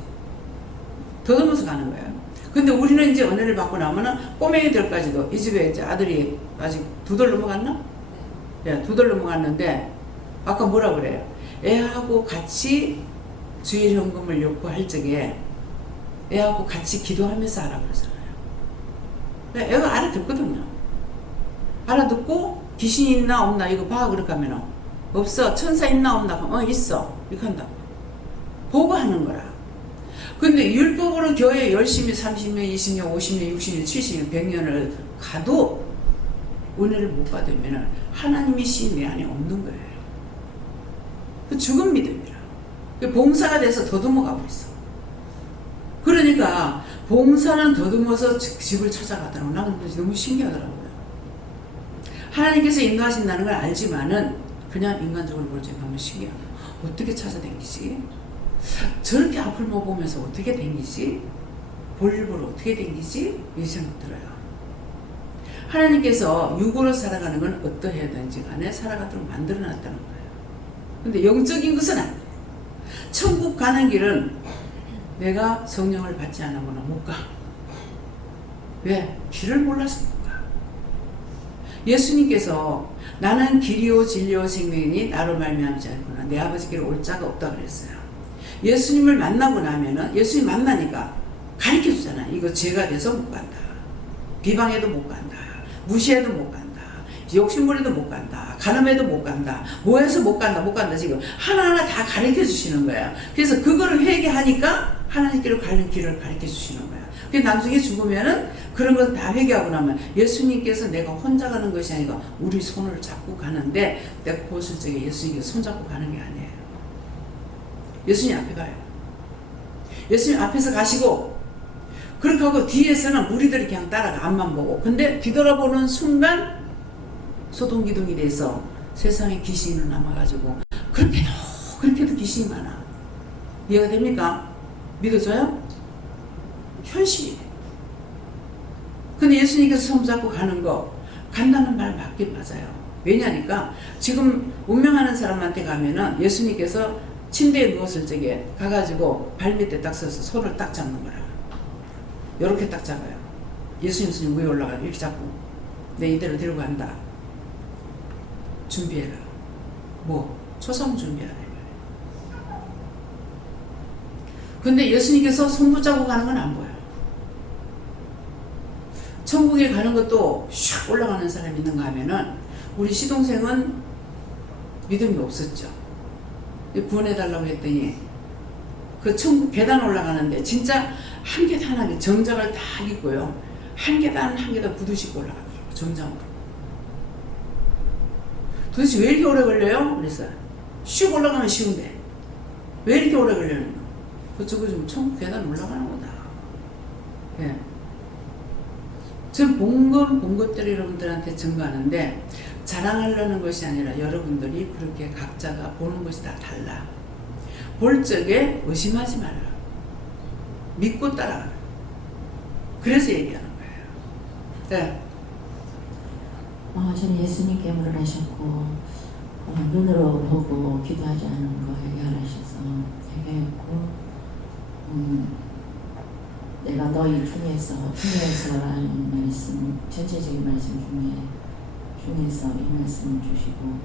더듬어서 가는 거예요. 근데 우리는 이제 은혜를 받고 나면은 꼬맹이들까지도 이 집에 이제 아들이 아직 2돌 넘어갔나? 예, 2돌 넘어갔는데 아까 뭐라 그래요? 애하고 같이 주일 현금을 넣고 할 적에 애하고 같이 기도하면서 하라 그러잖아요. 애가 알아듣거든요. 알아듣고 귀신이 있나 없나 이거 봐 그렇게 하면 없어. 천사 있나 없나 있어 이렇게 한다고. 보고 하는 거라. 근데 율법으로 교회 열심히 30년, 20년, 50년, 60년, 70년, 100년을 가도 은혜를 못 받으면 하나님의 신 내 안에 없는 거예요. 그 죽은 믿음이라. 봉사가 돼서 더듬어가고 있어. 그러니까 봉사는 더듬어서 집을 찾아가더라고. 나는 너무 신기하더라고요. 하나님께서 인도하신다는 걸 알지만은 그냥 인간적으로 볼 때 너무 신기하고 어떻게 찾아다니지? 저렇게 앞을 못 보면서 어떻게 댕기지? 볼일보러 어떻게 댕기지? 이 생각 들어요. 하나님께서 육으로 살아가는 건 어떠해야든지 간에 살아가도록 만들어놨다는 거예요. 근데 영적인 것은 안 돼요. 천국 가는 길은 내가 성령을 받지 않으면 못 가. 왜? 길을 몰라서 못 가. 예수님께서 나는 길이요 진리요 생명이니 나로 말미암지 않거나 내 아버지께로 올 자가 없다 그랬어요. 예수님을 만나고 나면은 예수님 만나니까 가르쳐 주잖아. 이거 죄가 돼서 못 간다. 비방해도 못 간다. 무시해도 못 간다. 욕심부려도 못 간다. 간음해도 못 간다. 뭐해서 못 간다. 지금 하나하나 다 가르쳐 주시는 거야. 그래서 그거를 회개하니까 하나님께로 가는 길을 가르쳐 주시는 거야. 그래서 나중에 죽으면은 그런 거 다 회개하고 나면 예수님께서 내가 혼자 가는 것이 아니라 우리 손을 잡고 가는데 내가 보실 적에 예수님께서 손잡고 가는 게 아니에요. 예수님 앞에 가요. 예수님 앞에서 가시고 그렇게 하고 뒤에서는 무리들이 그냥 따라가 앞만 보고 근데 뒤돌아보는 순간 소동기둥이 돼서 세상에 귀신이 남아가지고 그렇게도 귀신이 많아. 이해가 됩니까? 믿어져요? 현실이에요. 근데 예수님께서 손잡고 가는 거 간다는 말 맞긴 맞아요. 왜냐니까 지금 운명하는 사람한테 가면은 예수님께서 침대에 누웠을 적에 가가지고 발밑에 딱 서서 손을 딱 잡는 거라. 요렇게 딱 잡아요. 예수님 위에 올라가 이렇게 잡고 내 이대로 데리고 간다. 준비해라. 뭐 초상 준비하라. 근데 예수님께서 손 붙잡고 가는 건 안 보여요. 천국에 가는 것도 슉 올라가는 사람이 있는가 하면은 우리 시동생은 믿음이 없었죠. 구원해달라고 했더니 그 천국 계단 올라가는데 진짜 한 계단 한 개 정장을 다 입고요. 한 계단 한 계단 부두시고 올라가더라고요. 정장으로. 도대체 왜 이렇게 오래 걸려요? 그래서 슉 올라가면 쉬운데 왜 이렇게 오래 걸려는 거? 저거 좀 천국 계단 올라가는 거다. 예. 전 본 것들을 여러분들한테 증거하는데 자랑하려는 것이 아니라 여러분들이 그렇게 각자가 보는 것이 다 달라. 볼 적에 의심하지 말라. 믿고 따라가라. 그래서 얘기하는 거예요. 네. 저는 예수님께 물어나셨고 눈으로 보고 기도하지 않은 거 해결하셔서 해결했고 내가 너희 중에서라는 말씀, 전체적인 말씀 중에서 이 말씀을 주시고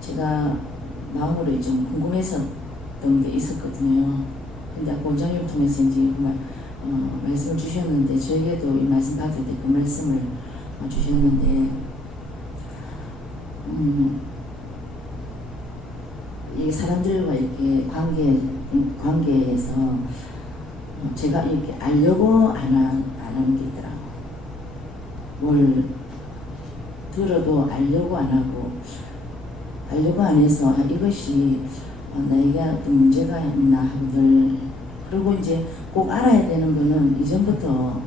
제가 마음으로 좀 궁금했었던 게 있었거든요. 근데 원장님 통해서 이제 정말 말씀을 주셨는데 저에게도 이 말씀 받을 때 그 말씀을 주셨는데 이 사람들과 이렇게 관계에서 제가 이렇게 알려고 안 하는 게 있더라고. 뭘 들어도 알려고 안 하고 알려고 안 해서 이것이 나에게 어떤 문제가 있나 하고들. 그리고 이제 꼭 알아야 되는 거는 이전부터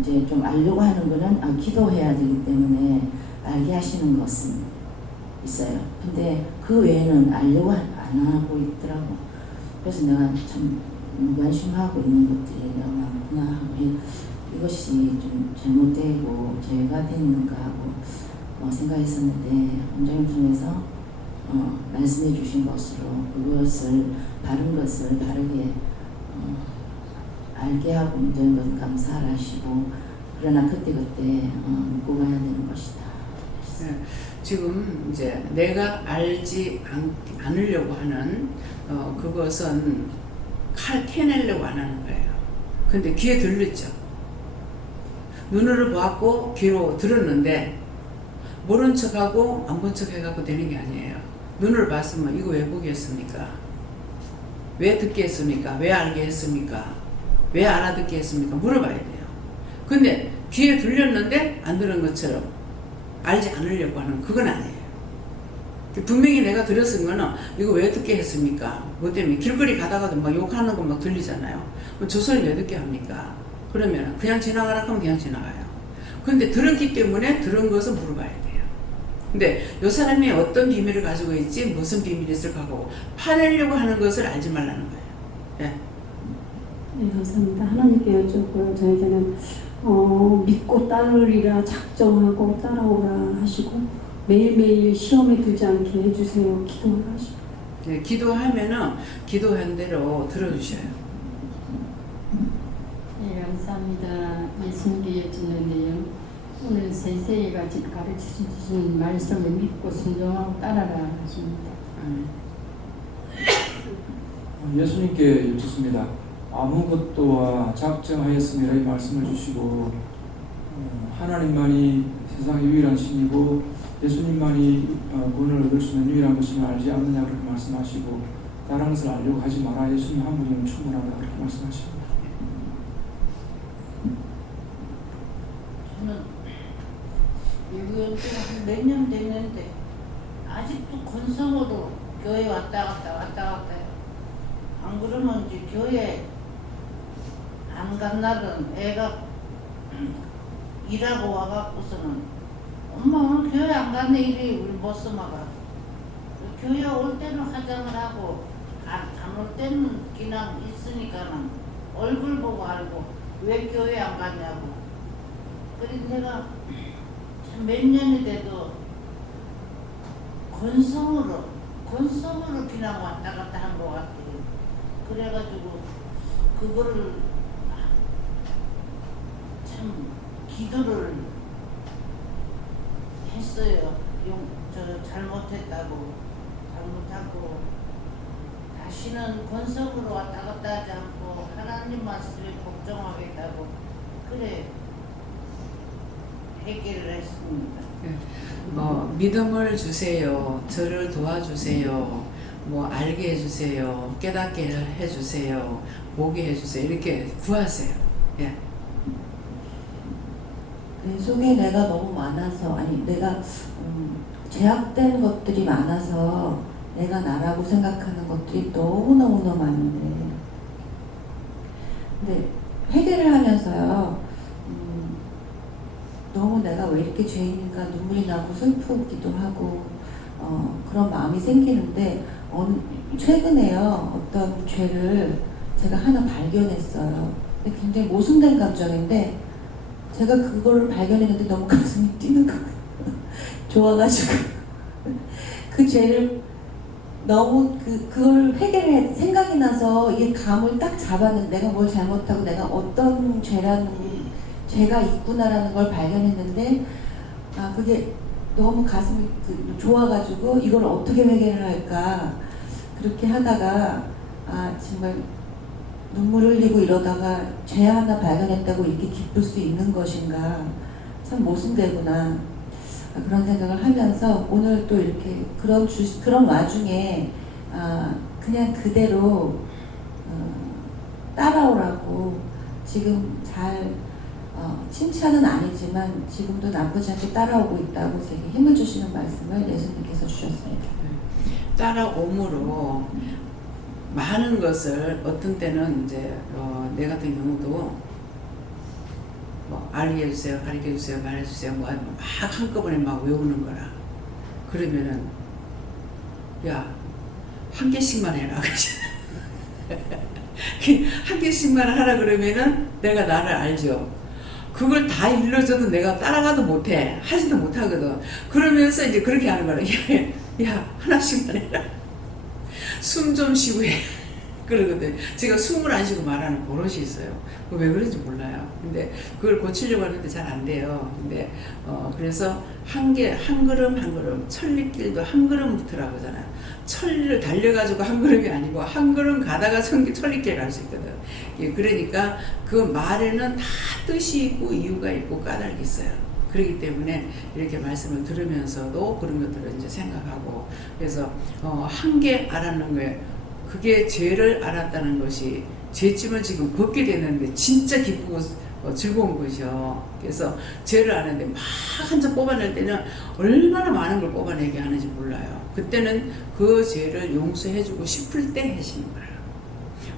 이제 좀 알려고 하는 거는 기도해야 되기 때문에 알게 하시는 것은 있어요. 근데 그 외에는 알려고 안 하고 있더라고. 그래서 내가 참 관심하고 있는 것들이 내가 많구나 하고 이것이 좀 잘못되고 죄가 됐는가 하고 생각했었는데 원장님 통해서 말씀해 주신 것으로 그것을 바른 것을 바르게 알게 하고 있는 건 감사하시고 그러나 그때그때 묻고 가야 되는 것이다. 네. 지금 이제 내가 알지 않으려고 하는 그것은 캐내려고 안 하는 거예요. 근데 귀에 들렸죠. 눈으로 보았고 귀로 들었는데 모른 척하고 안 본 척 해갖고 되는 게 아니에요. 눈을 봤으면 이거 왜 보게 했습니까? 왜 듣게 했습니까? 왜 알게 했습니까? 왜 알아듣게 했습니까? 물어봐야 돼요. 근데 귀에 들렸는데 안 들은 것처럼 알지 않으려고 하는 그건 아니에요. 분명히 내가 들었은 거는 이거 왜 듣게 했습니까? 뭐 때문에 길거리 가다가도 막 욕하는 거 막 들리잖아요. 저 소리 왜 듣게 합니까? 그러면 그냥 지나가라 하면 그냥 지나가요. 근데 들었기 때문에 들은 것을 물어봐야 돼요. 근데 이 사람이 어떤 비밀을 가지고 있지 무슨 비밀이 있을까 하고 파내려고 하는 것을 알지 말라는 거예요. 네. 네, 감사합니다. 하나님께 여쭙고요. 저에게는 믿고 따르리라 작정하고 따라오라 하시고 매일매일 시험에 들지 않게 해주세요. 기도를 하시고. 네, 기도하면은 기도한 대로 들어주셔요. 네, 감사합니다. 예수님께 여쭙는데요. 오늘 세세이가 가르치신 말씀을 믿고 순종하고 따라라 하십니다. 예수님께 여쭙습니다. 아무것도와 작정하였습니다. 이 말씀을 주시고 하나님만이 세상의 유일한 신이고 예수님만이 구원을 얻을 수 있는 유일한 것임을 알지 않느냐 그렇게 말씀하시고 다른 것을 알려고 하지 마라. 예수님 한 분이면 충분하다 그렇게 말씀하십니다. 저는 미국에 몇 년 됐는데 아직도 건성으로 교회 왔다 갔다 해요. 안 그러면 이제 교회 안 간 날은 애가 일하고 와갖고서는 엄마 오늘 교회 안 갔네 이래 우리 못 써먹어. 교회 올 때는 화장을 하고 안 올 때는 그냥 있으니까는 얼굴 보고 알고 왜 교회 안 갔냐고 그래서 내가 참 몇 년이 돼도 건성으로 그냥 왔다 갔다 한 것 같아요. 그래가지고 그거를 참 기도를 했어요. 저 잘못하고 다시는 건성으로 왔다 갔다 하지 않고 하나님 말씀에 복종하겠다고 그래 해결을 했습니다. 믿음을 주세요. 저를 도와주세요. 알게 해주세요. 깨닫게 해주세요. 보게 해주세요. 이렇게 구하세요. 예. 내 속에 내가 너무 많아서, 내가 제약된 것들이 많아서 내가 나라고 생각하는 것들이 너무너무 많은데, 근데 회개를 하면서요, 너무 내가 왜 이렇게 죄인인가 눈물이 나고 슬프기도 하고 그런 마음이 생기는데, 최근에요 어떤 죄를 제가 하나 발견했어요. 근데 굉장히 모순된 감정인데 제가 그걸 발견했는데 너무 가슴이 뛰는 거예요. 좋아가지고 그 죄를 너무 그걸 회개를 생각이 나서 이 감을 딱 잡았는데, 내가 뭘 잘못하고 내가 어떤 죄가 있구나라는 걸 발견했는데, 그게 너무 가슴이 좋아가지고 이걸 어떻게 회개를 할까 그렇게 하다가 정말 눈물 흘리고 이러다가 죄 하나 발견했다고 이렇게 기쁠 수 있는 것인가, 참 모순되구나, 그런 생각을 하면서 오늘 또 이렇게 그런 와중에 그냥 그대로 따라오라고, 지금 잘 칭찬은 아니지만 지금도 나쁘지 않게 따라오고 있다고 되게 힘을 주시는 말씀을 예수님께서 주셨습니다. 따라옴으로 많은 것을, 어떤 때는 이제 내 같은 경우도 알게 해주세요, 가르쳐 주세요, 말해주세요, 막 한꺼번에 막 외우는 거라. 그러면은 야, 한 개씩만 해라. 한 개씩만 하라 그러면은 내가 나를 알죠. 그걸 다 일러줘도 내가 따라가도 못해. 하지도 못하거든. 그러면서 이제 그렇게 하는 거라. 야, 하나씩만 해라. 숨 좀 쉬고 해. 그러거든. 제가 숨을 안 쉬고 말하는 버릇이 있어요. 왜 그런지 몰라요. 근데 그걸 고치려고 하는데 잘 안 돼요. 근데 그래서 한 걸음, 천리길도 한 걸음부터라고 하잖아요. 천리를 달려가지고 한 걸음이 아니고 한 걸음 가다가 천리길 갈 수 있거든. 그러니까 그 말에는 다 뜻이 있고 이유가 있고 까닭이 있어요. 그렇기 때문에 이렇게 말씀을 들으면서도 그런 것들을 이제 생각하고, 그래서 한 개 알았는 거예요. 그게 죄를 알았다는 것이, 죄짐을 지금 벗게 되는데 진짜 기쁘고 즐거운 것이요. 그래서 죄를 아는데 막 한 점 뽑아낼 때는 얼마나 많은 걸 뽑아내게 하는지 몰라요. 그때는 그 죄를 용서해주고 싶을 때 하시는 거예요.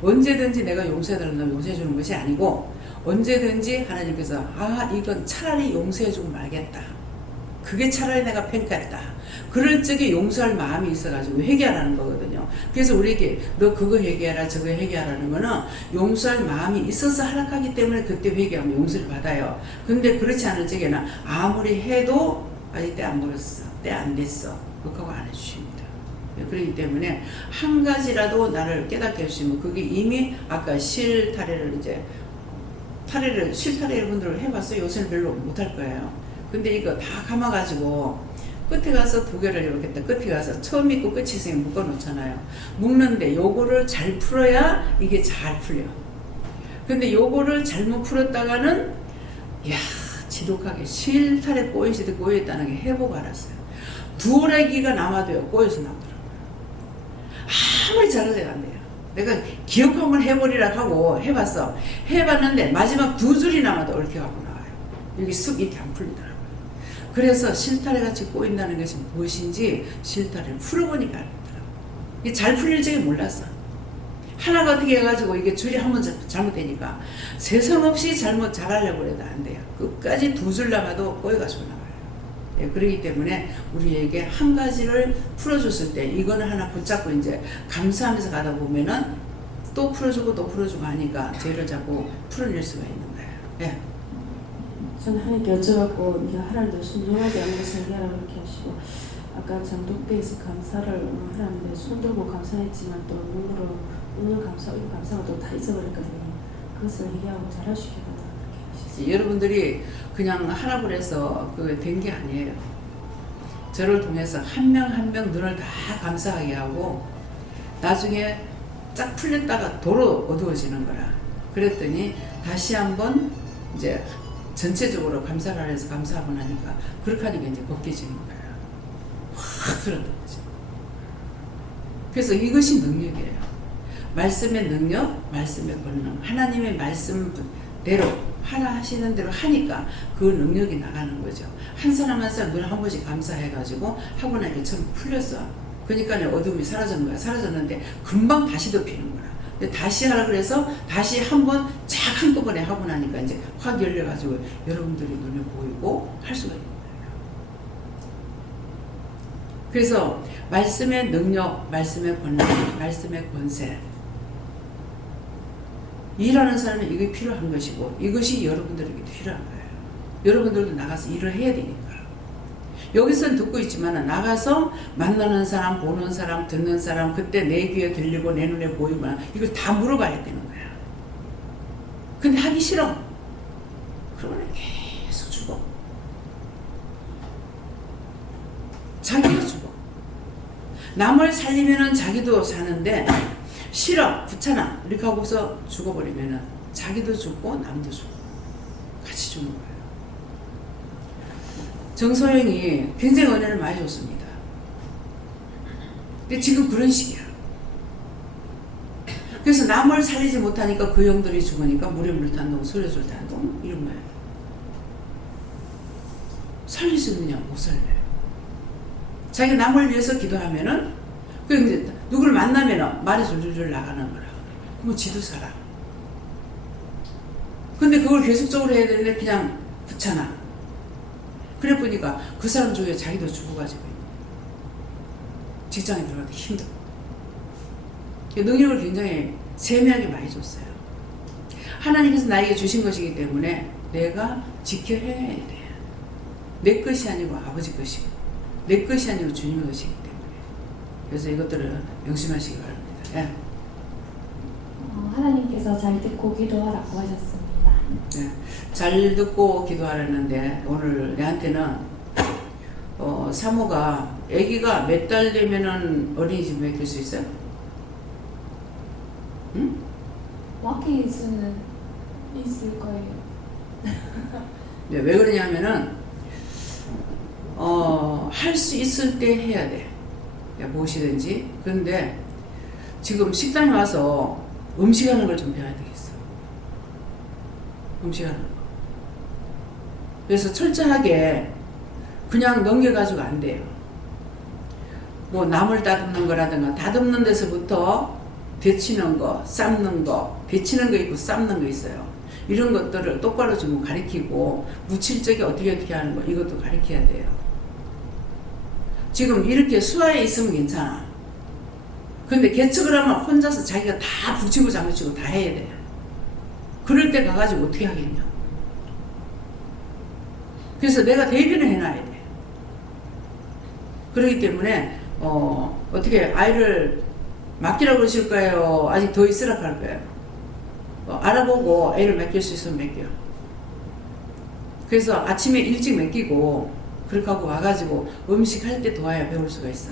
언제든지 내가 용서해달라고 용서해주는 것이 아니고, 언제든지 하나님께서 이건 차라리 용서해주고 말겠다, 그게 차라리 내가 평가했다, 그럴 적에 용서할 마음이 있어가지고 회개하라는 거거든요. 그래서 우리에게 너 그거 회개하라 저거 회개하라는 거는 용서할 마음이 있어서 하락하기 때문에 그때 회개하면 용서를 받아요. 근데 그렇지 않을 적에는 아무리 해도 아직 때 안 벌었어, 때 안 됐어, 그거 안 해주십니다. 그렇기 때문에 한 가지라도 나를 깨닫게 해주시면, 그게 이미 아까 실타래를 분들을 해봤어요. 요새는 별로 못할 거예요. 근데 이거 다 감아가지고 끝에 가서 두 개를 이렇게 딱 끝에 가서 처음 있고 끝이 있으면 묶어 놓잖아요. 묶는데 요거를 잘 풀어야 이게 잘 풀려. 근데 요거를 잘못 풀었다가는 지독하게 실타래 꼬여있다는 게 해보고 알았어요. 두레기가 남아도요 꼬여서 나오더라고요. 아무리 잘해도 안 돼요. 내가 기억 한번 해보리라 하고 해봤어. 해봤는데 마지막 두 줄이 남아도 얽혀갖고 나와요. 여기 쑥 이렇게 안 풀리더라고요. 그래서 실타래 같이 꼬인다는 것이 무엇인지 실타래를 풀어보니까 알겠더라고요. 이게 잘 풀릴 적에 몰랐어. 하나가 어떻게 해가지고 이게 줄이 한번 잘못되니까 세상 없이 잘하려고 해도 안 돼요. 끝까지 두 줄 남아도 꼬여가지고 나와요. 그렇기 때문에 우리에게 한 가지를 풀어줬을 때 이거는 하나 붙잡고 이제 감사하면서 가다 보면은 또 풀어주고 또 풀어주고 하니까 죄를 자꾸 풀어낼 수가 있는 거예요. 저는 하나님께 여쭤봤고 네가 하나님도 순종하지 않는 것을 해라 그렇게 하시고 아까 장독대에서 감사를 하는데 손들고 감사했지만 또 눈으로 감사하고 감사가 또 다 잊어버렸거든요. 그것을 얘기하고 잘하시기 바랍니다. 여러분들이 그냥 하라고 해서 그게 된 게 아니에요. 저를 통해서 한 명 한 명 눈을 다 감사하게 하고 나중에 쫙 풀렸다가 도로 어두워지는 거라. 그랬더니 다시 한번 이제 전체적으로 감사를 해서 감사하고 나니까 그렇게 하니까 이제 벗겨지는 거예요. 확 들었던 거죠. 그래서 이것이 능력이에요. 말씀의 능력, 말씀의 권능. 하나님의 말씀대로 하나 하시는 대로 하니까 그 능력이 나가는 거죠. 한 사람 한 사람 눈 한 번씩 감사해가지고 하고 나니까 처음 풀렸어. 그러니까 어둠이 사라진 거야. 사라졌는데 금방 다시 덮이는 거야. 근데 다시 하라 그래서 다시 한번 쫙 한꺼번에 하고 나니까 이제 확 열려가지고 여러분들이 눈에 보이고 할 수가 있는 거예요. 그래서 말씀의 능력, 말씀의 권능, 말씀의 권세. 일하는 사람은 이게 필요한 것이고 이것이 여러분들에게 필요한 거예요. 여러분들도 나가서 일을 해야 되니까. 여기서는 듣고 있지만 나가서 만나는 사람, 보는 사람, 듣는 사람, 그때 내 귀에 들리고 내 눈에 보이면 이걸 다 물어봐야 되는 거야. 근데 하기 싫어. 그러면 계속 죽어. 자기가 죽어. 남을 살리면은 자기도 사는데 싫어, 귀찮아 이렇게 하고서 죽어버리면은 자기도 죽고 남도 죽고 같이 죽는 거예요. 정소영이 굉장히 은혜를 많이 줬습니다. 근데 지금 그런 식이야. 그래서 남을 살리지 못하니까 그 영들이 죽으니까 물에 물 탄동, 술에 술 탄동 이런 거예요. 살릴 수 있느냐? 못 살려요. 자기 남을 위해서 기도하면은 그 이제 누구를 만나면 말이 줄줄줄 나가는 거라. 그러면 지도 살아. 근데 그걸 계속적으로 해야 되는데 그냥 귀찮아. 그래 보니까 그 사람 중에 자기도 죽어가지고 직장에 들어가기 힘들어. 능력을 굉장히 세밀하게 많이 줬어요. 하나님께서 나에게 주신 것이기 때문에 내가 지켜야 돼. 내 것이 아니고 아버지 것이고 내 것이 아니고 주님의 것이기 때문에. 그래서 이것들을 명심하시기 바랍니다. 예. 하나님께서 잘 듣고 기도하라고 하셨습니다. 네. 잘 듣고 기도하라는데 오늘 내한테는 사모가 아기가 몇 달 되면은 어린이집 맡길 수 있어요? 응? 맡길 수는 있을 거예요. 네, 왜 그러냐면은 할 수 있을 때 해야 돼. 무엇이든지. 그런데 지금 식당에 와서 음식하는 걸 좀 배워야 되겠어. 음식하는 거. 그래서 철저하게 그냥 넘겨가지고 안 돼요. 뭐 나물 다듬는 거라든가 다듬는 데서부터 데치는 거, 삶는 거, 데치는 거 있고 삶는 거 있어요. 이런 것들을 똑바로 좀 가르치고 무칠 적에 어떻게 하는 거 이것도 가르쳐야 돼요. 지금 이렇게 수하에 있으면 괜찮아. 근데 개척을 하면 혼자서 자기가 다 붙이고 잠그치고 다 해야 돼. 그럴 때 가가지고 어떻게 하겠냐. 그래서 내가 대비를 해놔야 돼. 그렇기 때문에 어떻게 아이를 맡기라고 그러실 거예요? 아직 더 있으라 할 거예요? 알아보고 애를 맡길 수 있으면 맡겨. 그래서 아침에 일찍 맡기고 그렇게 하고 와가지고 음식 할 때 도와야 배울 수가 있어.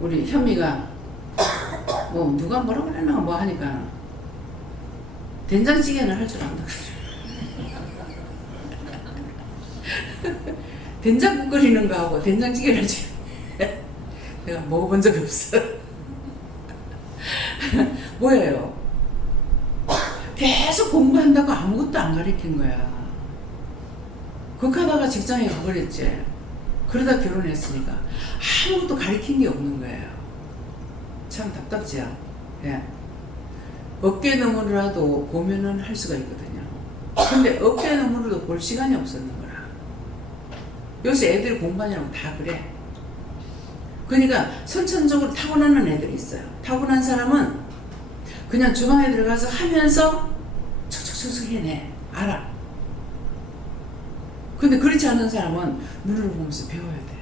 우리 현미가 뭐 누가 뭐라고 그러나 뭐 하니까 된장찌개는 할 줄 안다. 된장국 끓이는 거하고 된장찌개를 할 줄 내가 먹어본 적이 없어. 뭐예요? 계속 공부한다고 아무것도 안 가르친 거야. 그렇게 하다가 직장에 가버렸지. 그러다 결혼했으니까 아무것도 가르친 게 없는 거예요. 참 답답지요. 예. 어깨 너머로라도 보면은 할 수가 있거든요. 근데 어깨 너머로도 볼 시간이 없었는 거라. 요새 애들이 공부하냐고 다 그래. 그러니까 선천적으로 타고나는 애들이 있어요. 타고난 사람은 그냥 주방에 들어가서 하면서 척척척척 해내. 알아. 근데 그렇지 않은 사람은 눈을 보면서 배워야 돼.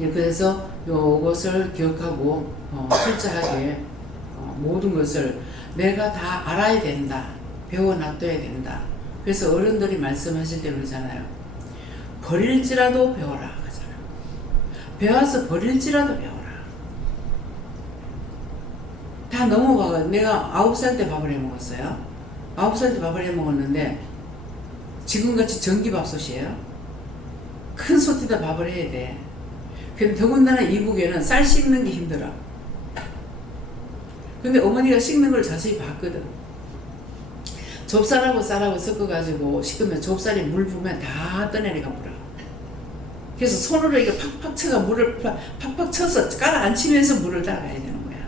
예, 그래서 요것을 기억하고 철저하게 모든 것을 내가 다 알아야 된다. 배워놔둬야 된다. 그래서 어른들이 말씀하실 때 그러잖아요. 버릴지라도 배워라 하잖아요. 배워서 버릴지라도 배워라. 다 넘어가. 내가 9살 때 밥을 해 먹었어요. 9살 때 밥을 해 먹었는데 지금같이 전기밥솥이에요. 큰 솥에다 밥을 해야 돼. 근데 더군다나 이북에는 쌀 씻는 게 힘들어. 근데 어머니가 씻는 걸 자세히 봤거든. 좁쌀하고 쌀하고 섞어가지고 씻으면 좁쌀에 물 부으면 다 떠내려가 물어. 그래서 손으로 이렇게 팍팍 쳐가 물을 팍팍 쳐서 깔아앉히면서 물을 따라가야 되는 거야.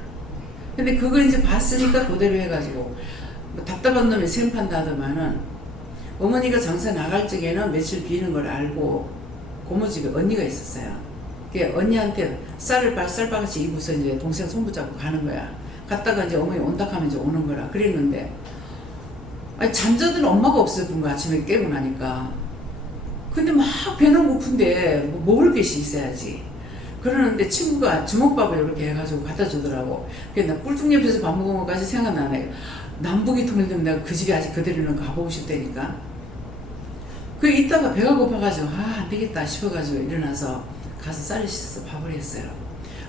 근데 그거 이제 봤으니까 그대로 해가지고 뭐 답답한 놈이 생판다 하더만은 어머니가 장사 나갈 적에는 며칠 비는 걸 알고 고모집에 언니가 있었어요. 그 언니한테 쌀바가지 입어서 이제 동생 손 붙잡고 가는 거야. 갔다가 이제 어머니 온다 하면 이제 오는 거라 그랬는데 아니 잠자던 엄마가 없어요. 그 아침에 깨고 나니까. 근데 막 배는 고픈데 뭐 먹을 것이 있어야지. 그러는데 친구가 주먹밥을 이렇게 해가지고 갖다 주더라고. 그래서 나 꿀뚝 옆에서 밥 먹은 것까지 생각나네. 남북이 통일되면 내가 그 집에 아직 그대로는 가보고 싶다니까. 그 이따가 배가 고파가지고 안 되겠다 싶어가지고 일어나서 가서 쌀을 씻어서 밥을 했어요.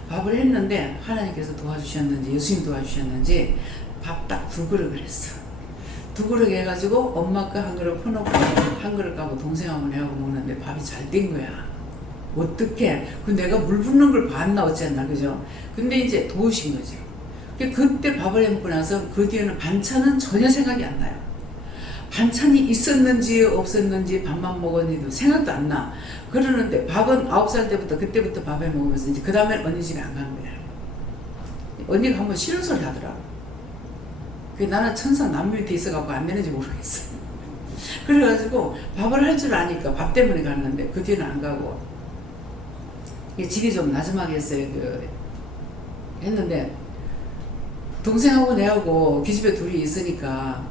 밥을 했는데 하나님께서 도와주셨는지 예수님 도와주셨는지 밥 딱 2그릇을 했어. 2그릇 해가지고 엄마 거 한 그릇 퍼놓고 한 그릇 가고 동생하고 내하고 먹는데 밥이 잘 된 거야. 어떡해. 그 내가 물 붓는 걸 봤나 어쨌나 그죠. 근데 이제 도우신 거죠. 그때 밥을 해먹고 나서 그 뒤에는 반찬은 전혀 생각이 안 나요. 반찬이 있었는지 없었는지 밥만 먹었는지도 생각도 안 나. 그러는데 밥은 9살 때부터 그때부터 밥을 먹으면서 이제 그 다음에 언니 집에 안 간 거야. 언니가 한번 싫은 소리 하더라고. 나는 천상 남미 돼 있어갖고 안 되는지 모르겠어. 그래가지고 밥을 할 줄 아니까 밥 때문에 갔는데 그 뒤에는 안 가고 집이 좀 나지막에 했어요. 했는데 동생하고 내하고 기집애 둘이 있으니까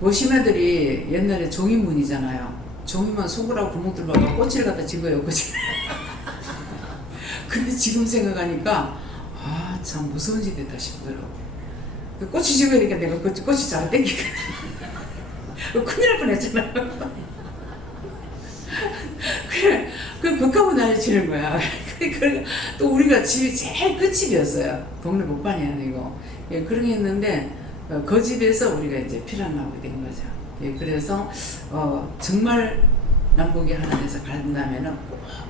모시매들이 옛날에 종이문이잖아요. 종이만 속으라고 구멍 뚫어서 꼬치를 갖다 집어요. 그치? 근데 지금 생각하니까 참 무서운 짓 했다 싶더라고. 그 꼬치 집으니까 내가 꼬치 잘 땡기거든. 큰일 날 뻔했잖아. 그래, 극하고 난리치는 거야. 그러니까 또 우리가 집이 제일 끝집이었어요. 동네 복판이 아니고. 예, 그렇게 했는데 그 집에서 우리가 이제 피란 나오게 된 거죠. 예, 그래서 정말 남북이 하나 돼서 간다면은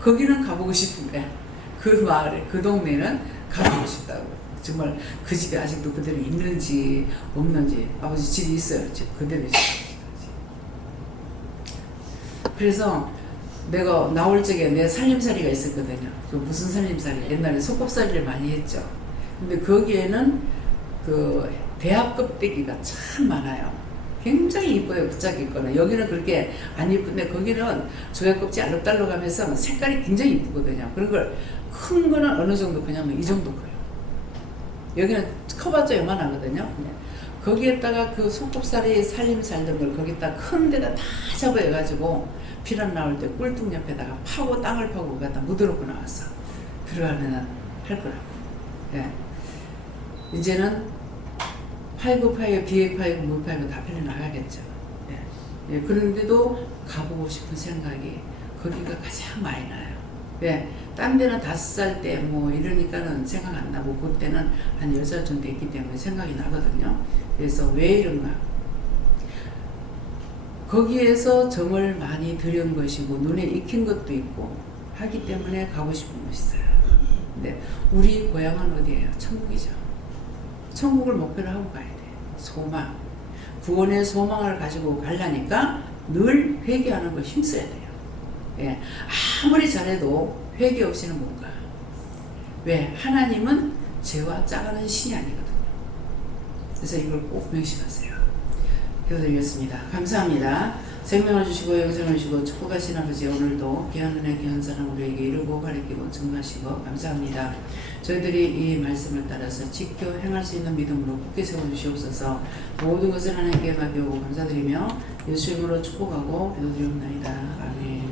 거기는 가보고 싶은 거야. 그 마을에, 그 동네는 가보고 싶다고. 정말 그 집에 아직도 그대로 있는지 없는지. 아버지 집이 있어요. 집 그대로 있어요. 그래서 내가 나올 적에 내 살림살이가 있었거든요. 그 무슨 살림살이? 옛날에 속곱살이를 많이 했죠. 근데 거기에는 그 대합 껍데기가 참 많아요. 굉장히 이뻐요. 붙잡기 거는. 여기는 그렇게 안 이쁜데 거기는 조개 껍질 알록달록하면서 색깔이 굉장히 이쁘거든요. 그런 걸 큰 거는 어느 정도 그냥 이 정도 커요. 여기는 커봤자 요만하거든요. 거기에다가 그 속곱살이 살림 살던 걸 거기다 큰 데다 다 잡아가지고 피란 나올 때 꿀뚝 옆에다가 파고 땅을 파고 갖다 묻어놓고 나왔어. 들어가면 할 거라고. 예. 이제는 파이브, 비에 파이브, 물 파이브 다 필려 나가겠죠. 예. 예. 그런데도 가보고 싶은 생각이 거기가 가장 많이 나요. 왜? 딴 데는 5살 때 뭐 이러니까는 생각 안 나고 그때는 한 10살쯤 됐기 때문에 생각이 나거든요. 그래서 왜 이런가? 거기에서 정을 많이 들인 것이고 눈에 익힌 것도 있고 하기 때문에 가고 싶은 곳이 있어요. 근데 우리 고향은 어디예요? 천국이죠. 천국을 목표로 하고 가야 돼. 소망. 구원의 소망을 가지고 가려니까 늘 회개하는 걸 힘써야 돼요. 예. 아무리 잘해도 회개 없이는 못 가. 왜? 하나님은 죄와 짜가는 신이 아니거든요. 그래서 이걸 꼭 명심하세요. 기도드리겠습니다. 감사합니다. 생명을 주시고 영생을 주시고 축복하신 아버지, 오늘도 귀한 은혜 귀한 사랑 우리에게 이루고 가르치고 증거하시고 감사합니다. 저희들이 이 말씀을 따라서 지켜 행할 수 있는 믿음으로 굳게 세워주시옵소서. 모든 것을 하나님께 맡겨오고 감사드리며 예수 이름으로 축복하고 기도드리옵나이다. 아멘.